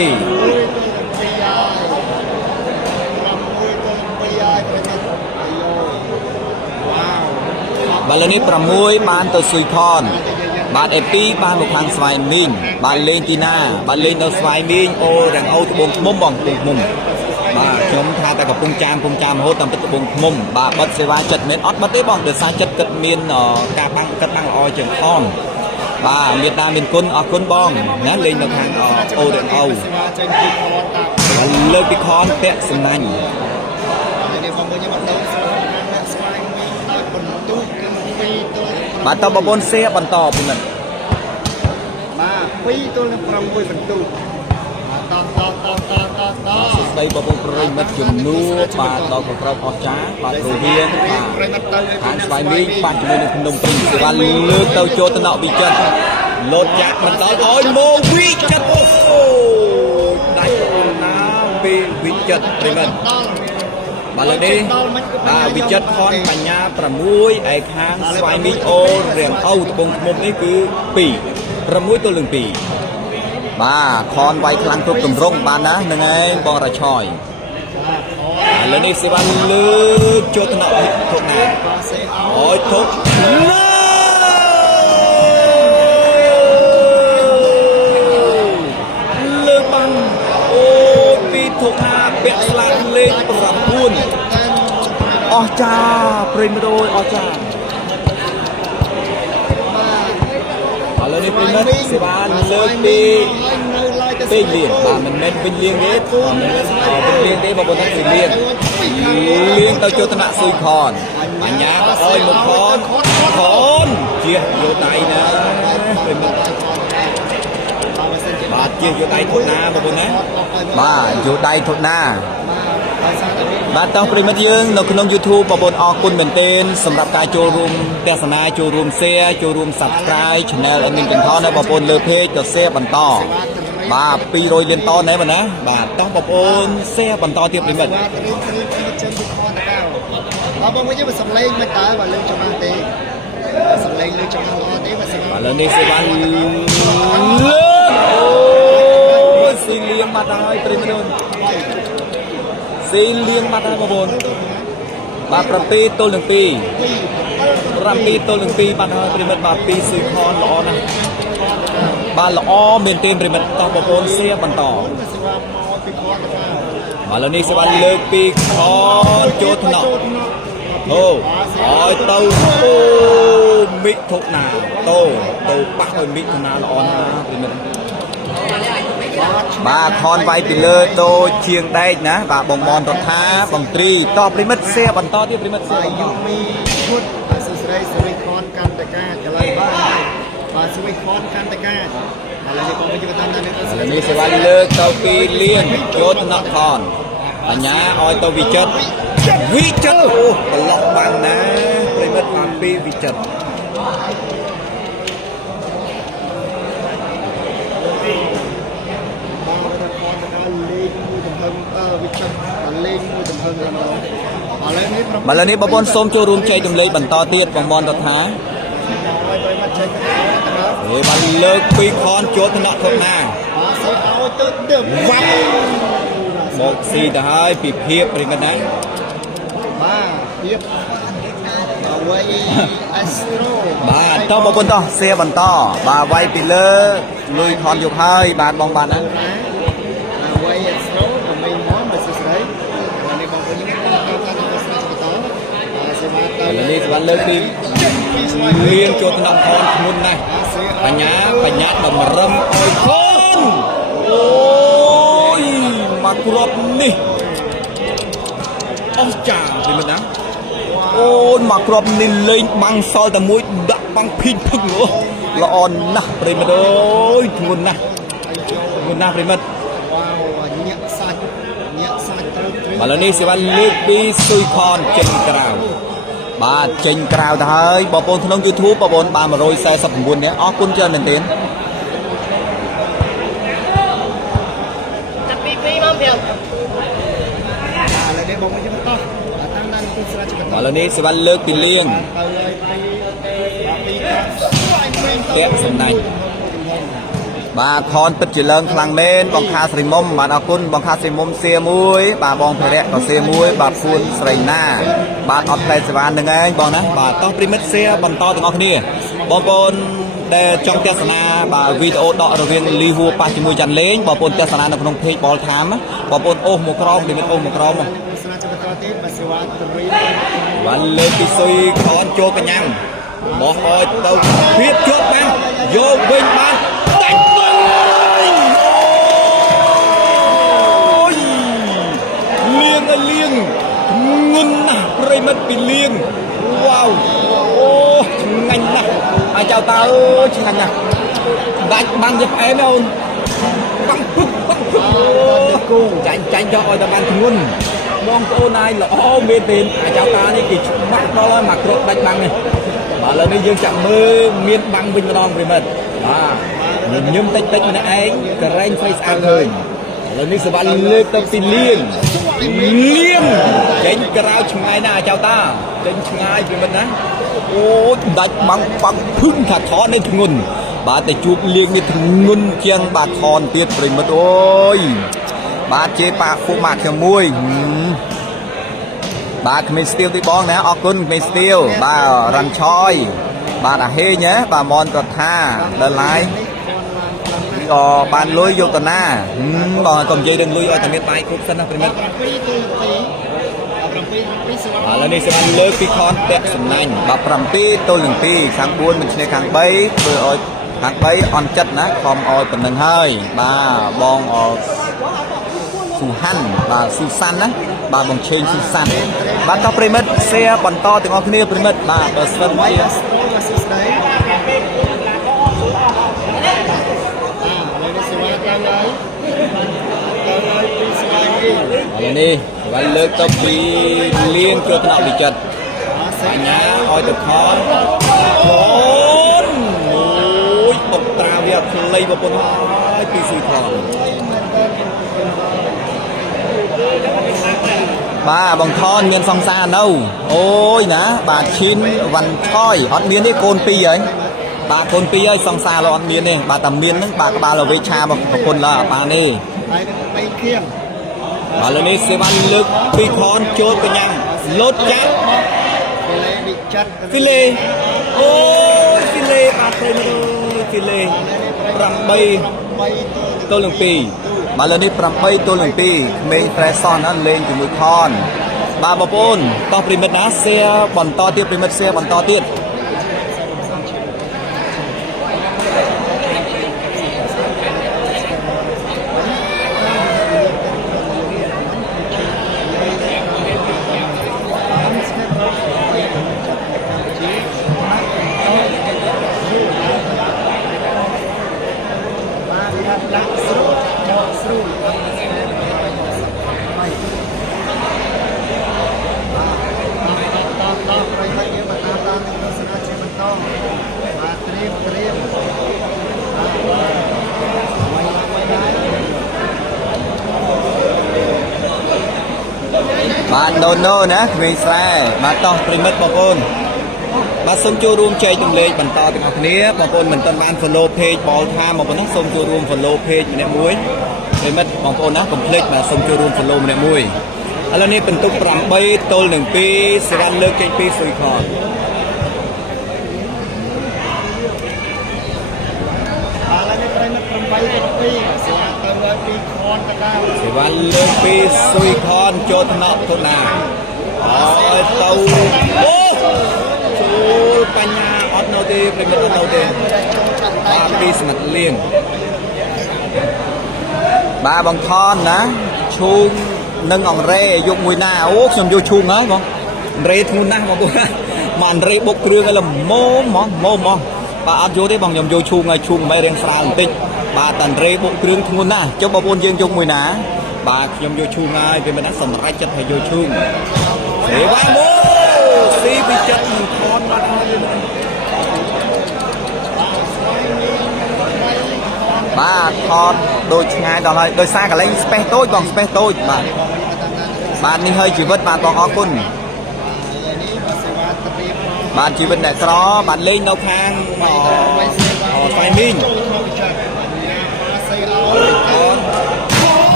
បាទលើនេះ6បានទៅស៊ុយខនបាទអេ2បានមកខាងស្វាយមីងបាទលេងទីណាបាទលេងនៅស្វាយមីងអូរងអូត្បូងឃុំបងត្បូងឃុំ បាទខ្ញុំថាតែកំពុងចាមរហូតតាមទឹកកំពង់ឃ្មុំបាទបិទសេវាចិត្តមែនអត់បិទទេបងដោយសារចិត្តគិតមានការបាំងគិតបាំងល្អជាងផងបាទមេត្តាមានគុណអរគុណបងណាលេងនៅខាងអូដេអូលើកពីខនពាក់សំណាញ់បាទតបបងសេបន្តពីមិនបាទ2ទល់នឹង6បន្ទុកតស្ដីបងប្រិយមិត្តជំនួបាទដល់ប្រក្រោបអស្ចារ្យបាទគ្រូហៀងបាទខាងស្វាយមីងបាទជាមួយនឹងភ្នំពេញសេវាលើកទៅចូលតំណក់វិចិត្រលោតចាក់មិនដល់ឲ្យមកវិចិត្រអូដៃណាពីវិចិត្រប្រិយមិត្តបាទលើនេះវិចិត្រខនបញ្ញា6ឯខាងស្វាយមីងអូរៀងអូត្បូងឃ្មុំនេះគឺ2 6ទល់នឹង2បាទខនវាយខ្លាំងគ្រប់ទម្រង់បានណានឹងឯងបងរាឆយឥឡូវនេះសេវាលើកចូលថ្នាក់ធុកណាអូយធុកលើកបានអូយពីធុកណាពាក់ស្លាកលេខ9អស់ចាប្រិមដូយអស់ចាឥឡូវនេះប្រិមិត្តសេវាលើកពីពេញលៀងបាទមិនមែនពេញលៀងទេមិនមែនពេញលៀងទេបងប្អូនថាពេញលៀងលៀងទៅចូលថ្នាក់ស៊ុយខនបញ្ញាក៏អើយមកខនជះយកដៃណាប្រិមិត្តបាទជះយកដៃធុណាបងប្អូនណាបាទយកដៃធុណាបាទតោះប្រិមិត្តយើងនៅក្នុង YouTube បងប្អូនអរគុណមែនទែនសម្រាប់ការចូលរួមទស្សនាចូលរួម Share ចូលរួម Subscribe Channel Admin Control នៅបងប្អូនលើ Page ក៏ Share បន្តបាទ200លានតនដែរបងណាបាទតោះបងប្អូន Share បន្តទៀតប្រិមិត្តបងវិញមកសំឡេងមិនតើបើលើចំណាស់ទេសំឡេងលើចំណាស់ល្អទេបើសំឡេងឥឡូវនេះសេវាលើអូស៊ីលៀងបាត់ហើយប្រិមិត្តស៊ីលៀងបាត់ហើយបងប្អូនបាទ7ទល់នឹង2 7ទល់នឹង2បាត់ហើយប្រិមិត្តបាទ2ស៊ុយខនល្អណាស់បាទល្អមែនទែនប្រិមិត្តតោះបងប្អូន Share បន្តបាទឥឡូវនេះសេវាលើកពីខនចូលថ្នាក់អូឲ្យទៅអូមិថុណាតូប៉ះឲ្យមិថុណាល្អណាស់ប្រិមិត្តបាទខនវាយពីលើដូចជាងដែកណាបាទបងមនរដ្ឋាបងត្រីតប្រិមិត្ត Share បន្តទៀតប្រិមិត្ត Share យុមីឈុតសួស្ដីសវិខនកម្មតកាកន្លែងបាទសវិខនកម្មតកាឥឡូវនេះបងវិញទៅតាមដល់នេះសេវាលើកទៅពីលៀងចូលថ្នាក់ខនបញ្ញាឲ្យទៅវិចិត្រអូប្រឡោះបាំងណាប្រិមិត្តបានពីវិចិត្របាទឥឡូវនេះបងប្អូនសូមចូលរួមចែកចម្លែកបន្តទៀតបងមនរដ្ឋាបាទលើកពីខនចូលថ្នាក់ធំណាវ៉ាប់មកស៊ីទៅហើយពីភាពប្រិមិត្តណាបាទភាពអ្វីអេស្ត្រូបាទតោះបងប្អូនតោះ Share បន្តបាទវាយពីលើលុយខនយកហើយបាទបងបាទណាអ្វីអេស្ត្រូក៏មិនមកបើសួស្ដីនេះបងប្អូនយើងតាមស្រាច់បន្តសេវាទៅឥឡូវនេះស្វាលើកពីលៀងចូលថ្នាក់ខនធ្ងន់ណាស់បញ្ញាដល់មរឹមអើយខនអូយមកគ្រាប់នេះអស់ចាពីមិនណាអូយមកគ្រាប់នេះលេងបាំងសល់តែមួយដាក់បាំងភីងភឹកល្អណាស់ប្រិមិត្តអើយធ្ងន់ណាស់ប្រិមិត្តញាក់សាច់ឥឡូវនេះសេវាលើកពីស៊ុយខនចេញក្រៅបាទចេញក្រៅទៅហើយបងប្អូនក្នុង YouTube បងប្អូនបាន149នាក់អរគុណច្រើនមែនទែនจัดปีមកเพียงឥឡូវនេះបងវិញបន្តតាមដានទីស្រាច់បន្តឥឡូវនេះសេវាលើកពីលៀងពាក់សំណាញ់បាទខនពិតជាឡើងខ្លាំងមែនបងខាស្រីមុំបាទអរគុណបងខាស្រីមុំសៀមួយបាទបងភរិយក៏សៀមួយបាទពួនស្រីណាបាទអត់ផ្លែសេវានឹងឯងបងណាបាទតោះប្រិមិត្តសៀបន្តទាំងអស់គ្នាបងប្អូន ដែលចង់ទស្សនាបាទវីដេអូដករវាងលីហួរប៉ះជាមួយចាន់លេងបងប្អូនទស្សនានៅក្នុង page Ball Time បងប្អូនអូសមកក្រោមព្រីមិតអូសមកក្រោម ស្នាចាប់បន្តទៀតបាទសេវាទរី បានលើកពីសុយខនចូលកញ្ញាំបោះអោយទៅភាពជាប់បានយកវិញបានដាច់វិញអូយលៀងឲ្យលៀងងុនណាស់ប្រិមិត្តពីលៀងវ៉ាវអូឆ្ងាញ់ណាស់អាចចៅតាអើយឆ្ងាញ់ណាស់ដាច់បានជាផ្អែមអូនបាំងពុកអូគូចាញ់យកឲ្យតែបានធ្ងន់បងប្អូនហើយល្អមែនទេអាចៅតានេះគេច្បាស់ដល់ហើយមកគ្របដាច់បាំងនេះបាទឥឡូវនេះយើងចាក់មើលមានបាំងវិញម្ដងប្រិមិត្តបាទញញឹមតិចម្នាក់ឯងកែរែងស្រីស្អាតឃើញឥឡូវនេះសវណ្ណលើកទៅពីលៀងចេញក្រៅឆ្ងាយណាស់អាចៅតាចេញឆ្ងាយប្រិមិត្តណាអូដាច់បាំងភឹងថាថតនេះធ្ងន់បាទតែជួបលៀងនេះធ្ងន់ជាងបាទថនទៀតប្រិមិត្តអូយបាទជេប៉ាពុកម៉ាក់ខ្ញុំមួយបាទក្មេងស្ទៀវទីបងណាអរគុណក្មេងស្ទៀវបាទរ៉ាន់ឆយបាទអាហេងបាទមនប្រថាដល់ឡាយក៏បានលុយយកតាណាបងកុំនិយាយរឿងលុយឲ្យតែមានបាយគ្រប់សិនណាប្រិមិត្តឥឡូវនេះសម្រាប់លើកពីខនតាក់សំណាញ់បាទ7ទល់នឹង2ខាង4មិនឈ្នះខាង3ធ្វើឲ្យខាង3អន់ចិត្តណាខំឲ្យប៉ុណ្្នឹងហើយបាទបងស៊ូហាន់បាទស៊ូសាន់ណាបាទបងឆេងស៊ូសាន់បាទតោះប្រិមិត្ត share បន្តទាំងអស់គ្នាប្រិមិត្តបាទបើស្វិនជាឥឡូវនេះបានលើកទៅពីលៀងចូលថ្នាក់វិចិត្របញ្ញាឲ្យទៅខនអូនអូយបុកត្រាវាផ្លៃបងប្អូនហើយពីស៊ុយខនបាទបងខនមានសង្សារនៅអូយណាបាទឈីនវ៉ាន់ឆយអត់មានទេកូន2ហើយបាទកូន2ហើយសង្សារលោកអត់មានទេបាទតែមានហ្នឹងបាទក្បាលវេឆាមកប្រពន្ធឡើយអត់បានទេហើយបីខៀងឥឡូវនេះសេវាលើកពីខនចូលកញ្ញាំលោតចាក់ហ្វីលេអូហ្វីលេបាទព្រៃមើលហ្វីលេ8ទល់នឹង2បាទឥឡូវនេះ8ទល់នឹង2ក្មេងប្រេសនណាលេងជាមួយខនបាទបងប្អូនតោះប្រិមិត្តណា share បន្តទៀតប្រិមិត្ត share បន្តទៀតបាទដូនណាក្មេងស្រែបាទតោះប្រិមិត្តបងប្អូនបាទសូមចូលរួមចែករំលែកបន្តទាំងអស់គ្នាបងប្អូនមិនទាន់បាន follow page Ball Time បងប្អូនណាសូមចូលរួម follow page ម្នាក់មួយប្រិមិត្តបងប្អូនណាកុំភ្លេចបាទសូមចូលរួម follow ម្នាក់មួយឥឡូវនេះបន្ទុក8ទល់នឹង2សេវាលើកចេញពីស៊ុយខនសេវាលើកពីស៊ុយខនចូលថ្នាក់ទៅណាឲ្យទៅអូចូលបញ្ញាអត់នៅទេប្រិមិត្តអត់នៅទេបាទពីស្មាត់លៀងបាទបងខនណាឈូងនឹងអង្រេយកមួយណាអូខ្ញុំយកឈូងហើយបងអង្រេធ្ងន់ណាស់បងប្អូនមកអង្រេបុកគ្រឿងឲ្យល្មមហ្មងបាទអត់យកទេបងខ្ញុំយកឈូងហើយឈូងមិនរៀងស្រាលបន្តិចបាទតាន់រេបុកគ្រឿងធ្ងន់ណាស់ចុះបងប្អូនយើងយកមួយណាបាទខ្ញុំយកឈូងហើយពេលមិនណាសម្រេចចិត្តឲ្យយកឈូងសេវាអូស៊ីពីចិត្តនឹងខនបាត់ហើយបាទខនដូចឆ្ងាយដល់ហើយដោយសារកន្លែង space តូចបង space តូចបាទនេះហើយជីវិតបាទបងអរគុណបាទជីវិតអ្នកក្របាទលេងនៅខាងស្វ័យមីង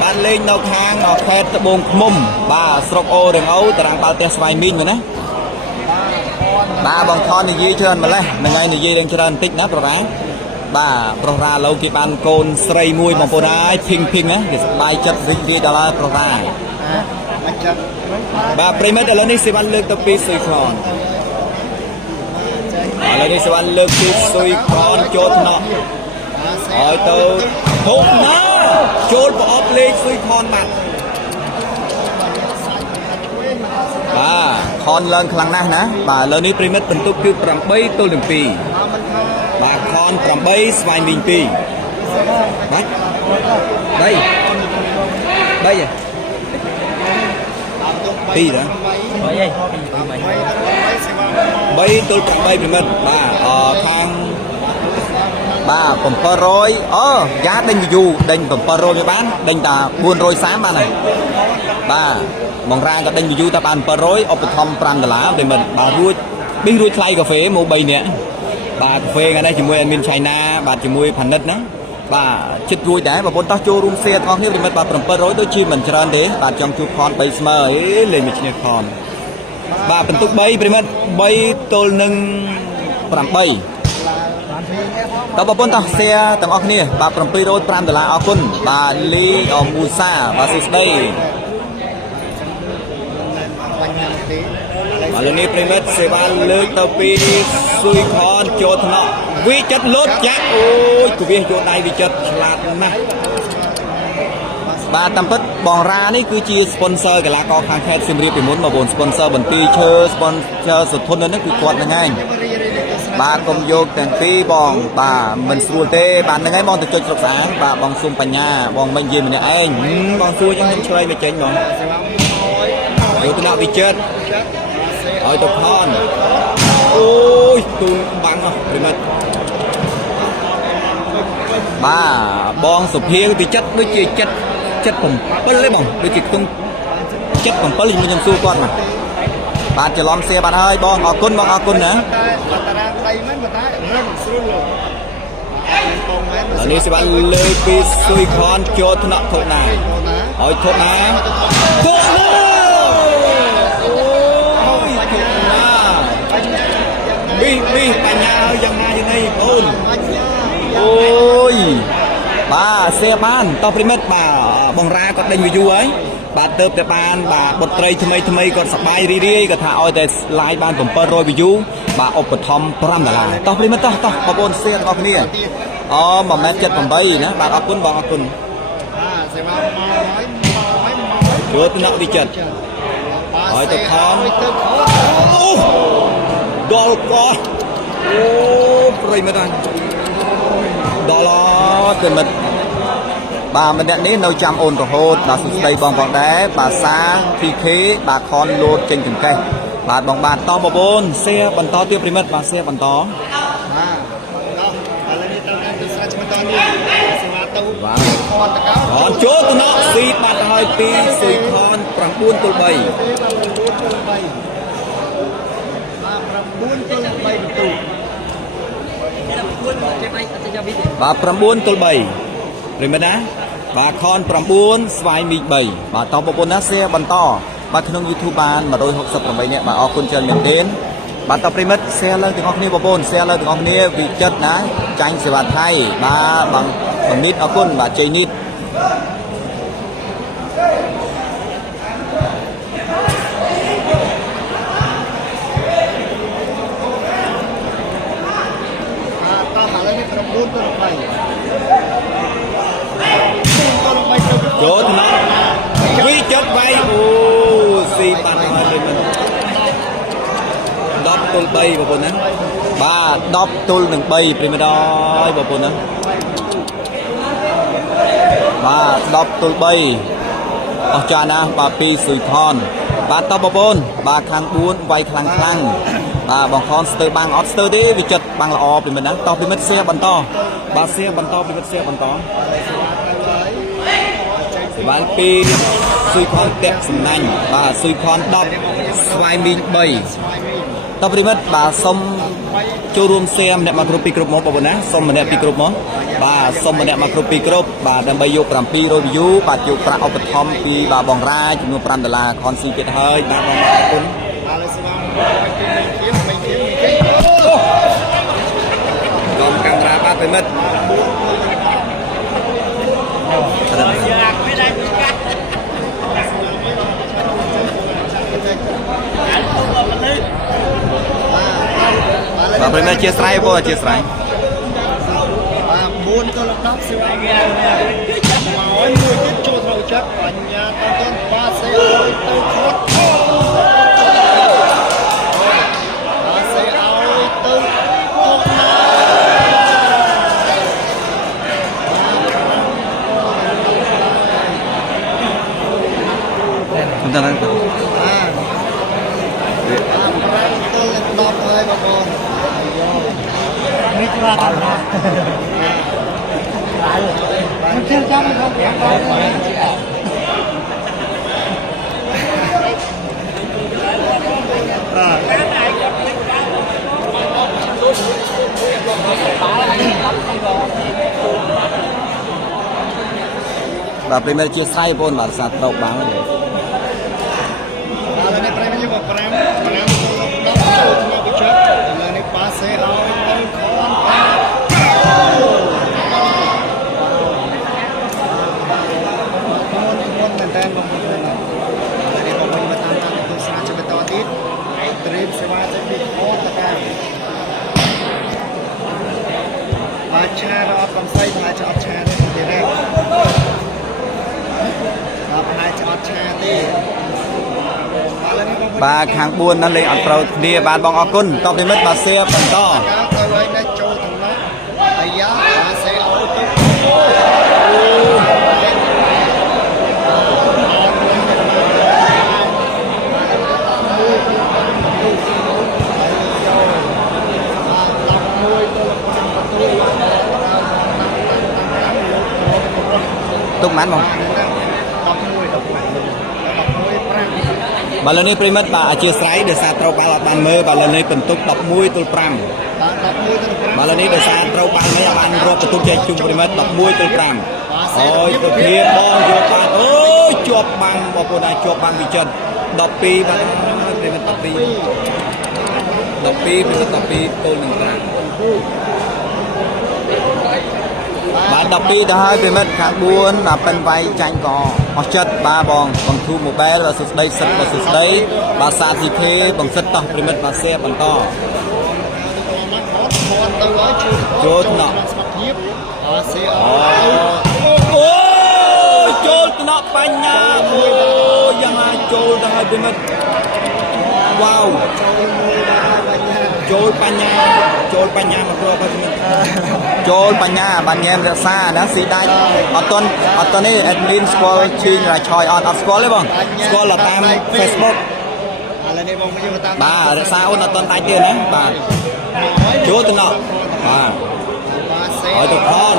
បានលេងនៅខាងខេត្តត្បូងឃ្មុំបាទស្រុកអូរងអូតារាងបាល់ផ្ទះស្វ័យមីងណា ba bằng thon thì dây trơn mà lấy mình ngay thì dây đang trơn tích nát rồi bán ba pro ra lâu kia ban côn sray mui bằng côn ai ping ping á thì bài chất gì đó là pro ra ba primet là ní sẽ ban lược tập pi sui con là ní sẽ ban lược pi sui con chốt nọ rồi từ thốt nó chốt bỏ lên sui con mặt ba con lên khăn nè nè bà lên ní primet phần tục kêu bằng bay tôi đừng pi bà con bằng bay vài mình pi đấy đây đây vậy pi đó bay tôi bằng bay primet bà thang ba phần per rồi giá đinh dù đinh phần per rồi cho bán đinh ta buôn rồi sáng ba này ba mong ra cái đinh dù ta bán per rồi ở thom pram lá để mình bà ruồi biết ruồi chay cà phê mua bay nè bà cà phê ngày nay chỉ mua admin China bà chỉ mua phần đất nữa bà chích ruồi đá và bốn tao cho room xe con thế mình bà phần per rồi tôi chi mình trơn thế bà trong chú con bay smart ấy lên mình chơi con bà phần tục bay primet bay tôi nâng pram bay tao bảo bốn tao xe tầm ốc nè bà from Piro $5 ở kun bà Lee ở Musa bà sụt đây bà lần này primet xe ba lưới tàu pi xuôi con chốt nọ vi chất lốt chắc ôi của viên chỗ đây vi chất lạt nè bà tâm tích bòn ra ní cứ chia sponsor cái lá co khang khe sim riêng thì muốn mà bồn sponsor bẩn pi chơi sponsor sụt thôn nó cứ quạt là ngay bà công vô tiền phí bòn bà mình xua tê bà ngay bòn từ chơi sọc sáng bà bòn xung bà nhà bòn mình gì mình anh bòn xua chứ không chơi về chơi bòn rồi tôi nào bị chết rồi tôi con ôi tôi bắn không bị mất bà bòn sụp hiên bị chết với chị chết chết bùng bớt lấy bòn với chị tung chết bùng bớt lên nhân xua con mà bà chỉ lom xe bạn ơi bòn ở côn nữa ở đây sẽ bạn lơi pi xuôi con cho thọ thọ này hỏi thọ này thọ bi bà nhà ơi dòng nhà như này ôn ôi bà xe ban tao primet bà bong ra có đánh với du ấy bà tớp để ban bà bật tray thay mây còn sập bay ri còn thả oi để lái ban tụm per rồi với du bà ốp thom $5 tao primet tao bà bồn xe tao cái này mà mẹ chết bằng bay nè bà áp quân chưa tôi nợ bị chết hỏi tôi không đo con rồi mới đây đo lo từ mình bà mình đã đến nơi chăm ôn của hôn bà sụt đây bong bóng đá bà xa phi khế bà con luôn trên từng cây bà bóng bàn to bà bồn xe bàn to tiêu primet bà xe bàn to còn chỗ tụi nó xịt bàn hơi pi xịt con bằng buôn tụi bầy bà from buôn tụi bầy rồi mới đá bà con from buôn xoay mì bầy bà to bà buôn ná xe bàn to bà thân YouTube bàn mà đôi học sập from bầy nè bà ở con chân miền đến bà tao primet xe lên từ ngọc nia bà bồn xe lên từ ngọc nia vì chất ná tranh sẽ bà thay bà bằng nít ở con bà chơi nít chỗ thì nó quý chất vay xì bàn hỏi về mình đọc tôi bay bà bồn á bà đọc tôi đừng bay primet đói bà bồn á bà đọc tôi bay ở cha na bà pi sùi thon bà tao bà bồn bà khang buôn vay khang bà bằng con sơ bang Oster đấy vì chật bang là o thì mình đã to thì mất xe bàn to bà xe bàn to thì mất xe bàn to bán pi sùi con tẹt sừng nành bà sùi con đọc xoay min bay tao thì mất bà xong cho room xe mình mặc pi crop mỏ bà bồn á xong mình pi crop mỏ bà xong mình mặc pi crop bà đang bay vô làm pi rồi view bà chịu pra op thom pi bà bong ra chừng $5 con xì chết hơi bà bong ra cũng ប្រិមិត្ត ไม่ได้คุยกัน បាទប្រិមិត្តជាស្រ័យបងជាស្រ័យ 4 ទល់10សិវ៉ាមកមួយទៀតចូលត្រូវចិត្តបញ្ញាតតនបាសេអើយទៅខត់បាសេអើយទៅខត់ណា មិនដឹងទេ 5 ទល់10ហើយបងប្អូននេះច្បាស់ដល់ណាมันเชื่อจ้ามันเขาแข็งไปបាទប្រិមិត្តជាស្រ័យបងបាទសាត្រោកបាំងហើយ ដល់នេះប្រេមយក5 10ចូលថ្នាក់វិចិត្រដល់នេះប៉ាសេឲ្យទៅខនមែនតើបងប្អូននេះបងវិញមកតាមទស្សនាជាបន្តទៀតត្រៀមសេវាចេញពីអូតកាបាទឆារអត់កំសៃផ្លែចអត់ឆាទេទៀតទេបាទផ្លែចអត់ឆាទេបាទខាង4ហ្នឹងលេងអត់ត្រូវគ្នាបាទបងអរគុណតបប្រិមិត្តបាទសៀបន្ត ទៅឲ្យនៅចូលទាំងនោះអាយ៉ាបាទសេឲ្យទៅទុកមិនបងបាទលើនេះប្រិមិត្តបាទអធិស្ឋានដោយសារត្រូវបាល់អត់បានមើលបាទលើនេះបន្ទុក11ទល់5បាទលើនេះដោយសារត្រូវបាល់មិនបានរាប់បន្ទុកចែកជុំប្រិមិត្ត11ទល់5អូយទៅធៀបបងយកបានអូយជាប់បាំងបងប្អូនអាចជាប់បាំងវិចិត្រ12បាទប្រិមិត្ត12ប្រិមិត្ត12ទល់នឹង5បាទ12ទៅហើយប្រិមិត្តខាង4បាទប៉ិនវាយចាញ់ក៏អស់ចិត្តបាទបងធូ Mobile បាទសុស្ដីសិតបាទសុស្ដីបាទសាធីខេបងសិតតោះប្រិមិត្តបាទសៀបន្តចូលថ្នាក់អូចូលថ្នាក់បញ្ញាអូយ៉ាងណាចូលទៅហើយប្រិមិត្តវ៉ាវចូលបញ្ញាមកគ្រាប់ហើយចូលបញ្ញាបានញ៉ែមរក្សាណាស៊ីដាច់អត់តនេះ admin ស្គាល់ឈីងរ៉ាឆយអត់ស្គាល់ទេបងស្គាល់តាម Facebook ឥឡូវនេះបងមកយកតាម បាទរក្សាអូនអត់ដាច់ទេណាបាទចូលទៅណោះបាទឲ្យទៅខន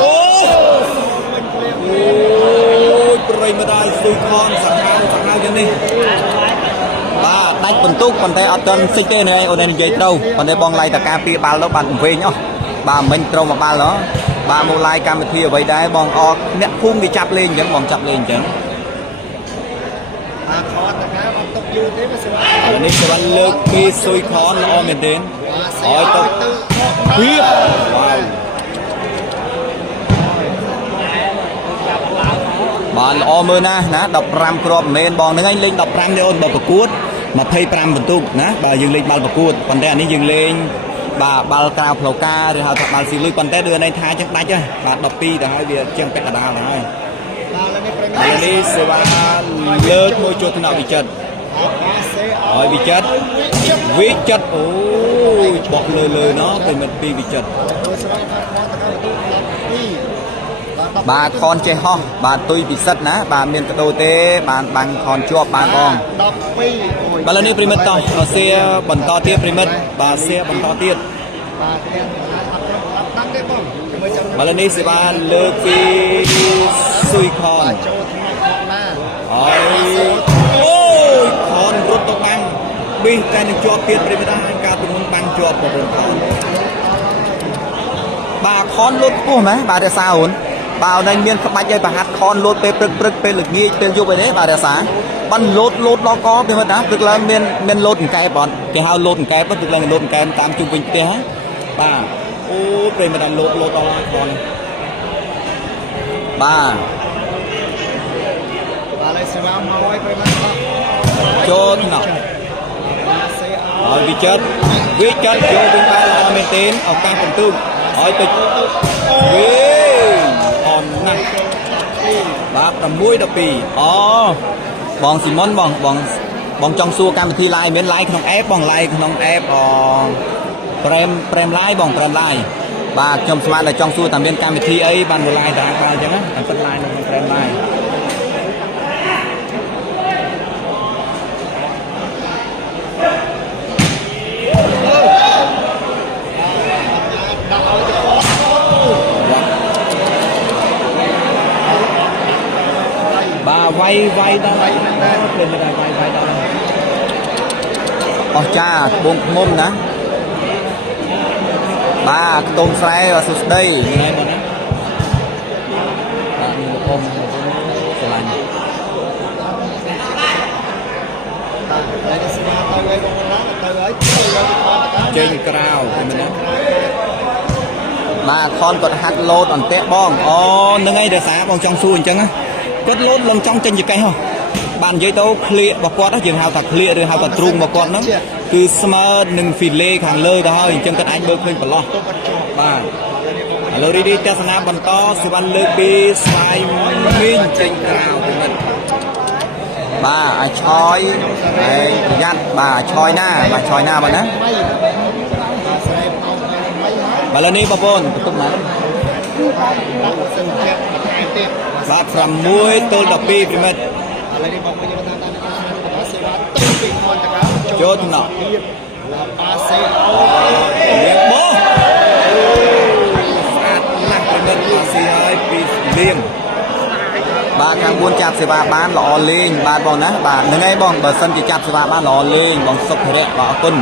អូយប្រិយមកដល់ស៊ុយខនសាហាវយ៉ាងនេះបាទដាច់បន្ទុកប៉ុន្តែអត់ទាន់សិចទេនៅឯអូននិយាយត្រូវប៉ុន្តែបងឡាយតការពីបាល់ទៅបាទវិញអស់បាទមិញត្រូវមកបាល់ហ៎បាទមកឡាយកម្មវិធីអ្វីដែរបងអរអ្នកភូមិគេចាប់លេងអញ្ចឹងបងចាប់លេងអញ្ចឹងខនតការអត់ទុកយូរទេបើសិននេះស្វ័នលើកពីស៊ុយខនល្អមែនទេឲ្យទៅវាវ៉ាវបាទល្អមើលណា15គ្រាប់មិនមែនបងហ្នឹងឯងលេង15ទេអូនបើប្រកួត25បន្ទុកណាបើយើងលេងបាល់ប្រកួតប៉ុន្តែអានេះយើងលេងបាទបាល់ក្រៅផ្លូវការឬហៅថាបាល់ស៊ីលុយប៉ុន្តែដូចឯងថាចឹងដាច់ហើយបាទ12ទៅហើយវាជាងពាក់កណ្ដាលហើយហើយនេះសេវាលើកមួយចូលថ្នាក់វិចិត្រហើយវិចិត្រអូយបោះលើណោះទៅមិត្តពីវិចិត្របាទខនចេះហោះបាទទុយពិសិដ្ឋណាបាទមានកដោទេបានបាំងខនជាប់បានបង12បាទឥឡូវនេះប្រិមិត្តតោះសៀបន្តទៀតប្រិមិត្តបាទសៀបន្តទៀតបាទអត់ដឹងទេបងបាទឥឡូវនេះសេវាលើកពីស៊ុយខនហើយអូយខនរត់ទៅបាំងប៊ីតែនឹងជាប់ទៀតប្រិមិត្តអាចការទំនុំបាំងជាប់បងប្អូនបាទខនលុតខ្ពស់ណាបាទរក្សាអូនបាទអូនមានក្បាច់ឲ្យប្រហាត់ខនលោតពេលព្រឹកពេលល្ងាចពេលយប់អីទេបាទរក្សាបានលោតដល់កពីមើលណាព្រឹកឡើងមានលោតអង្កែបអត់គេហៅលោតអង្កែបព្រឹកឡើងលោតអង្កែបតាមជុំវិញផ្ទះបាទ អូពេលមិនដល់លោតដល់ខនបាទ បាទហើយសេវាមកឲ្យប្រិមត្តបាទ ចូលថ្នាក់ហើយវិចិត្រយកវិញបានល្អមែនទេឱកាសបន្ទុកឲ្យទៅវិញអនណាស់បាទ6 12អូបងស៊ីមុនបងចង់សួរកម្មវិធី live មាន live ក្នុង app បង live ក្នុង app prem live បង prem live បាទខ្ញុំស្មានតែចង់សួរថាមានកម្មវិធីអីបានមក live តារាងអញ្ចឹងណាតាមពិត live នៅក្នុង prem live បាទវាយដល់វាយមែនតើពេលមិនដែរវាយដល់អស់ចាបងឃុំណាបាទខ្ទមស្រែបាទសួស្ដីថ្ងៃមកណាបាទមានបងស្រឡាញ់ហើយសេវាទៅឲ្យបងណាទៅឲ្យចេញក្រៅឃើញមែនណាបាទខនគាត់ហាត់លោតអន្ទាក់បងអូនឹងឯងដោយសារបងចង់សួរអញ្ចឹងណាគាត់លោតលំចង់ចេញចកេះហ៎បាននិយាយទៅឃ្លៀករបស់គាត់យើងហៅថាឃ្លៀកឬហៅថាទ្រូងរបស់គាត់ហ្នឹងគឺស្មើនឹងហ្វីលេខាងលើទៅហើយអញ្ចឹងគាត់អាចមើលឃើញប្រឡោះបាទឥឡូវរីទស្សនាបន្តសវណ្ណលើកពីស្វាយមីងចេញក្រៅទៅមិនបាទអាចឆយហើយប្រយ័ត្នបាទឆយណាបាទឆយណាបាទណាបាទឥឡូវនេះបងប្អូនបន្ទុកមកបាទ6 ទល់ 12 ប្រិមិត្តឥឡូវនេះបងប្អូនយើងតាមតាមសេវាទៅពីខនតកោចូលថ្នាក់ឡាប៉ាសេអូលៀងបោះស្អាតណាស់ប្រិមិត្តមកស៊ីហើយពីលៀងបាទខាង4ចាប់សេវាបានល្អលេងបាទបងណាបាទហ្នឹងហើយបងបើសិនជាចាប់សេវាបានល្អលេងបងសុខរៈបាទអរគុណ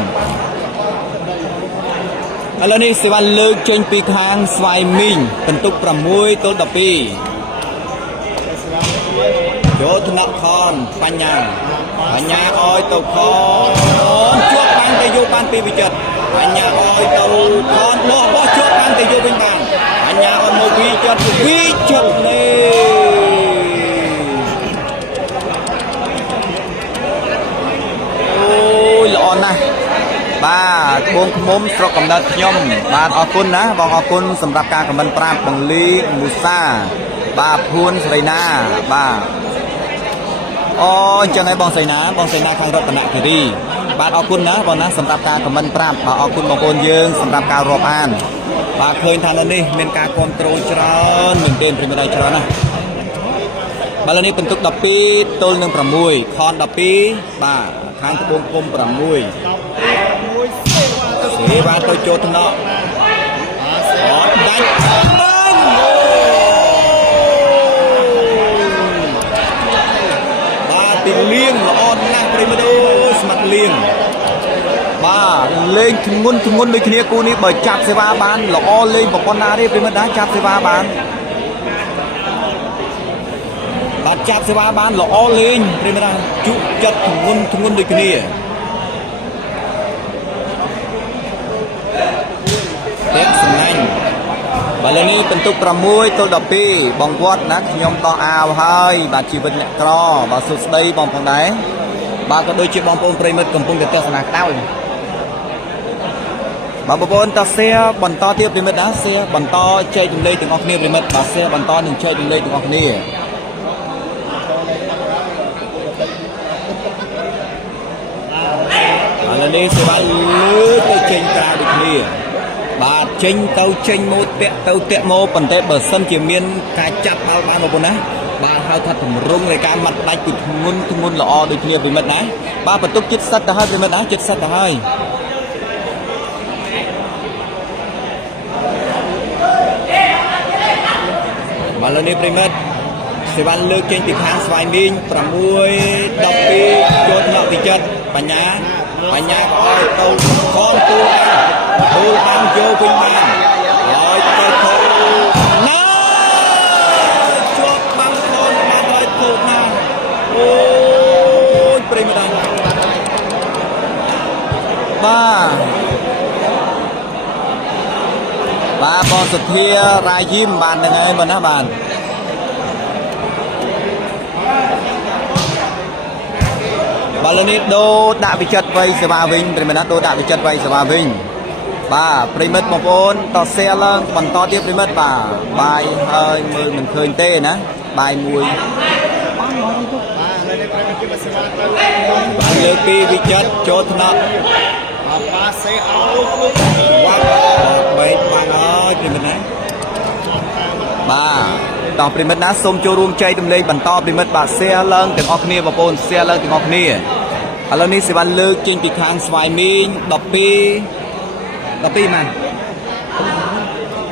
ឥឡូវនេះសេវាលើកចេញពីខាងស្វាយមីងបន្ទុក6 ទល់ 12ចូលថ្នាក់ខនបញ្ញាឲ្យទៅខនជាប់បានទៅយកបានពីវិចិត្របញ្ញាឲ្យទៅខនបោះជាប់បានទៅយកវិញបានបញ្ញាឲ្យមកវិចិត្រនេះអូយល្អណាស់បាទបងឃុំស្រុកកំណើតខ្ញុំបាទអរគុណណាបងអរគុណសម្រាប់ការខមមិនប្រាប់បងលីមូសាបាទភួនស្រីណាបាទអូអញ្ចឹងហើយបងស្រីណាខាងរតនគិរីបាទអរគុណណាបងណាសម្រាប់ការខមមិនប្រាប់បាទអរគុណបងប្អូនយើងសម្រាប់ការរាប់អានបាទឃើញថានៅនេះមានការគ្រប់គ្រងច្រើនមែនទែនប្រិមត្តច្រើនណាបាទឥឡូវនេះបន្ទុក12 ទល់នឹង6ខន12បាទខាងត្បូងគុំ6សេវាទៅចូលថ្នាក់អត់ដាច់បាទទីលៀងល្អណាស់ប្រិមត្តអើយស្មាត់លៀងបាទលេងធ្ងន់ដូចគ្នាគូនេះបើចាប់សេវាបានល្អលេងប្រព័ន្ធណាទេប្រិមត្តណាចាប់សេវាបានបាទចាប់សេវាបានល្អលេងប្រិមត្តណាជក់ចិត្តធ្ងន់ដូចគ្នាតែសំណាញ់បាទលើនេះបន្ទុក6 ទល់ 12បងវត្តណាខ្ញុំដោះអាវហើយបាទជីវិតអ្នកក្របាទសួស្ដីបងផងដែរបាទក៏ដូចជាបងប្អូនប្រិមិត្តកំពុងតែទស្សនាក្តៅបាទបងប្អូនតើ share បន្តទៀតប្រិមិត្តណា share បន្តចែករំលែកទាំងអស់គ្នាប្រិមិត្តបាទ share បន្តនឹងចែករំលែកទាំងអស់គ្នាឥឡូវនេះសេវាលើទៅចេញក្រៅដូចគ្នាបាទចេញទៅចេញមកតាក់ទៅតាក់មកប៉ុន្តែបើសិនជាមានការចាប់បាល់បានបងប្អូនណាបាទហៅថាតម្រង់នៃការមាត់ដាច់គឺធ្ងន់ល្អដូចគ្នាប្រិមិត្តណាបាទបន្ទុកចិត្តសិតទៅហើយប្រិមិត្តណាចិត្តសិតទៅហើយបាទឥឡូវនេះប្រិមិត្តសេវាលើកចេញពីខាងស្វាយមីង6 12ចូលថ្នាក់វិចិត្របញ្ញាក៏ឲ្យទៅខំទូបានយកវិញបានហើយទៅខំណាជាប់បាំងខំបានឲ្យគោកណាអូយប្រិមត្តបាទ សុធារាយយីមបានហ្នឹងហើយបងណាបានបាល់នេះដូរដាក់វិចិត្រវៃសេវាវិញប្រិមិត្តណាដូរដាក់វិចិត្រវៃសេវាវិញបាទប្រិមិត្តបងប្អូនតសែឡើងបន្តទៀតប្រិមិត្តបាទបាយហើយមើលមិនឃើញទេណាបាយមួយបាទលើកពីវិចិត្រចូលថ្នាក់ប៉ាសេអោវ៉ាបេកបានហើយប្រិមិត្តណាបាទតោះប្រិមិត្តណាសូមចូលរួមចែករំលែកបន្តប្រិមិត្តបាទ share ឡើងទាំងអស់គ្នាបងប្អូន share ឡើងទាំងអស់គ្នាឥឡូវនេះសេវាលើកចេញពីខាងស្វាយមីង12ម៉ាន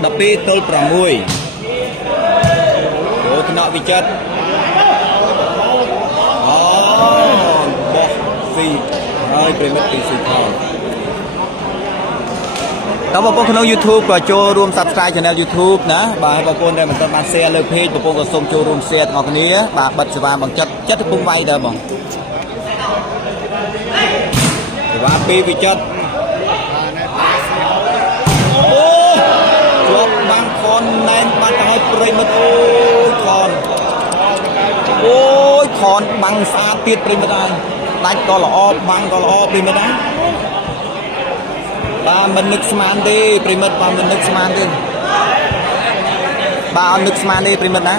12ទល់6ចូលថ្នាក់វិចិត្រអូបោះស៊ីហើយប្រិមិត្តពីស៊ីផង តើបងប្អូនក្នុង YouTube ក៏ចូលរួម Subscribe Channel YouTube ណាបាទបងប្អូនដែលមិនទាន់បាន Share លើ Page បងប្អូនក៏សូមចូលរួម Share ទាំងអស់គ្នាបាទបិទសេវាបង្ចិត្តចិត្តពុំវាយតើបងសេវាពីវិចិត្រអូជាប់បាំងខនណែនបាត់ទៅឲ្យប្រិមិត្តអូយខនអូយខនបាំងស្អាតទៀតប្រិមិត្តហើយដាច់ក៏ល្អបាំងក៏ល្អប្រិមិត្តហើយបាទមិននឹកស្មានទេប្រិមិត្តបាទមិននឹកស្មានទេបាទអត់នឹកស្មានទេប្រិមិត្តណា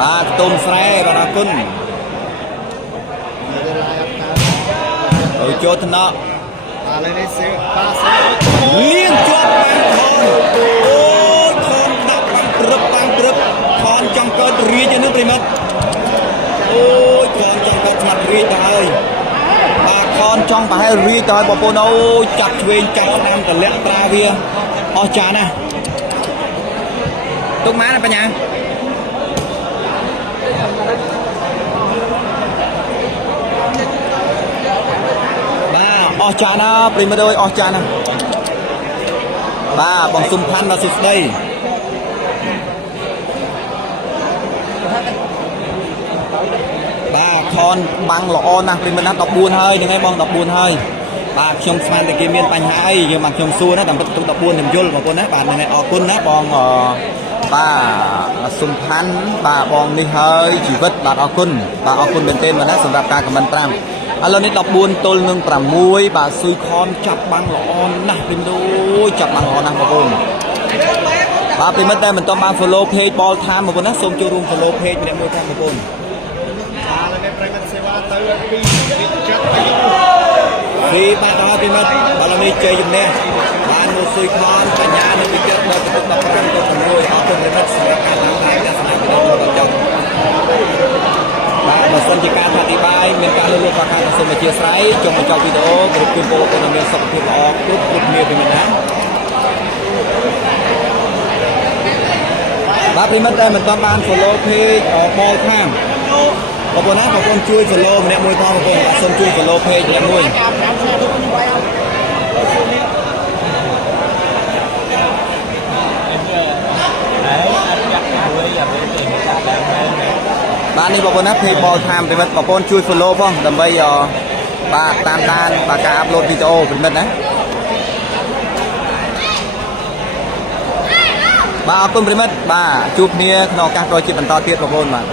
បាទខ្ទុំស្រែបាទអរគុណទៅចូលថ្នាក់ឥឡូវនេះសេប៉ាសេលៀងជាប់បាំងខនអូយខនដាក់បាំងព្រឹបខនចង់កើតរាជនេះប្រិមិត្តអូយខនចង់កើតស្មាត់រាជទៅហើយបាទខនចង់ប្រហែលរីទៅឲ្យបងប្អូនអូចាប់ឆ្វេងចាប់ស្ដាំតម្លាក់ប្រាវាអស់ចាណាទុកម៉ានបញ្ញាបាទអស់ចាណាប្រិមិត្តអើយអស់ចាណាបាទបងសុំខាន់បាទសុស្ដីបាទខនបាំងល្អណាស់ប្រិមិត្តណា14ហើយហ្នឹងហើយបង14ហើយបាទខ្ញុំស្មានតែគេមានបញ្ហាអីយើងមកខ្ញុំសួរណាតែទុក14ខ្ញុំយល់បងប្អូនណាបាទហ្នឹងហើយអរគុណណាបងបាទសុំផាន់បាទបងនេះហើយជីវិតបាទអរគុណបាទអរគុណមែនទែនបាទណាសម្រាប់ការខមមិន5ឥឡូវនេះ14ទល់នឹង6បាទស៊ុយខនចាប់បាំងល្អណាស់ប្រិមិត្តអូយចាប់បាំងល្អណាស់បងប្អូនបាទប្រិមិត្តតែមិនទាន់បាន follow page Ball Time បងប្អូនណាសូមចូលរួម follow page ម្នាក់មួយផងបងប្អូនប្រិមិត្តសេវាទៅពីវិចិត្រពីបាត់ដល់ប្រិមិត្តបាល់នេះជ័យជំនះបានមកស៊ុយខនបញ្ញានៅវិចិត្រដល់15ទៅ6អរគុណប្រិមិត្តសម្រាប់ការតាមដានអ្នកស្នាពីដល់ដល់ចុងបាទបើសិនជាការអធិប្បាយមានការលើកឡើងប្រការសូមអធិស្ឋានចុងបញ្ចប់វីដេអូគ្រប់គ្រងពលរដ្ឋមានសុខភាពល្អគ្រប់គ្នាប្រិមិត្តណាបាទប្រិមិត្តដែលមិនទាន់បាន follow page Ball Time បងប្អូនណាបងប្អូនជួយ follow ម្នាក់មួយផងបងប្អូនសូមជួយ follow page ម្នាក់មួយបាទនេះបងប្អូនណា page Ball Time ប្រិមិត្តបងប្អូនជួយ follow ផងដើម្បីបាទតាមដានបាទការ upload វីដេអូប្រិមិត្តណាបាទអរគុណប្រិមិត្តបាទជួបគ្នាក្នុងឱកាសក្រោយជាបន្តទៀតបងប្អូនបាទ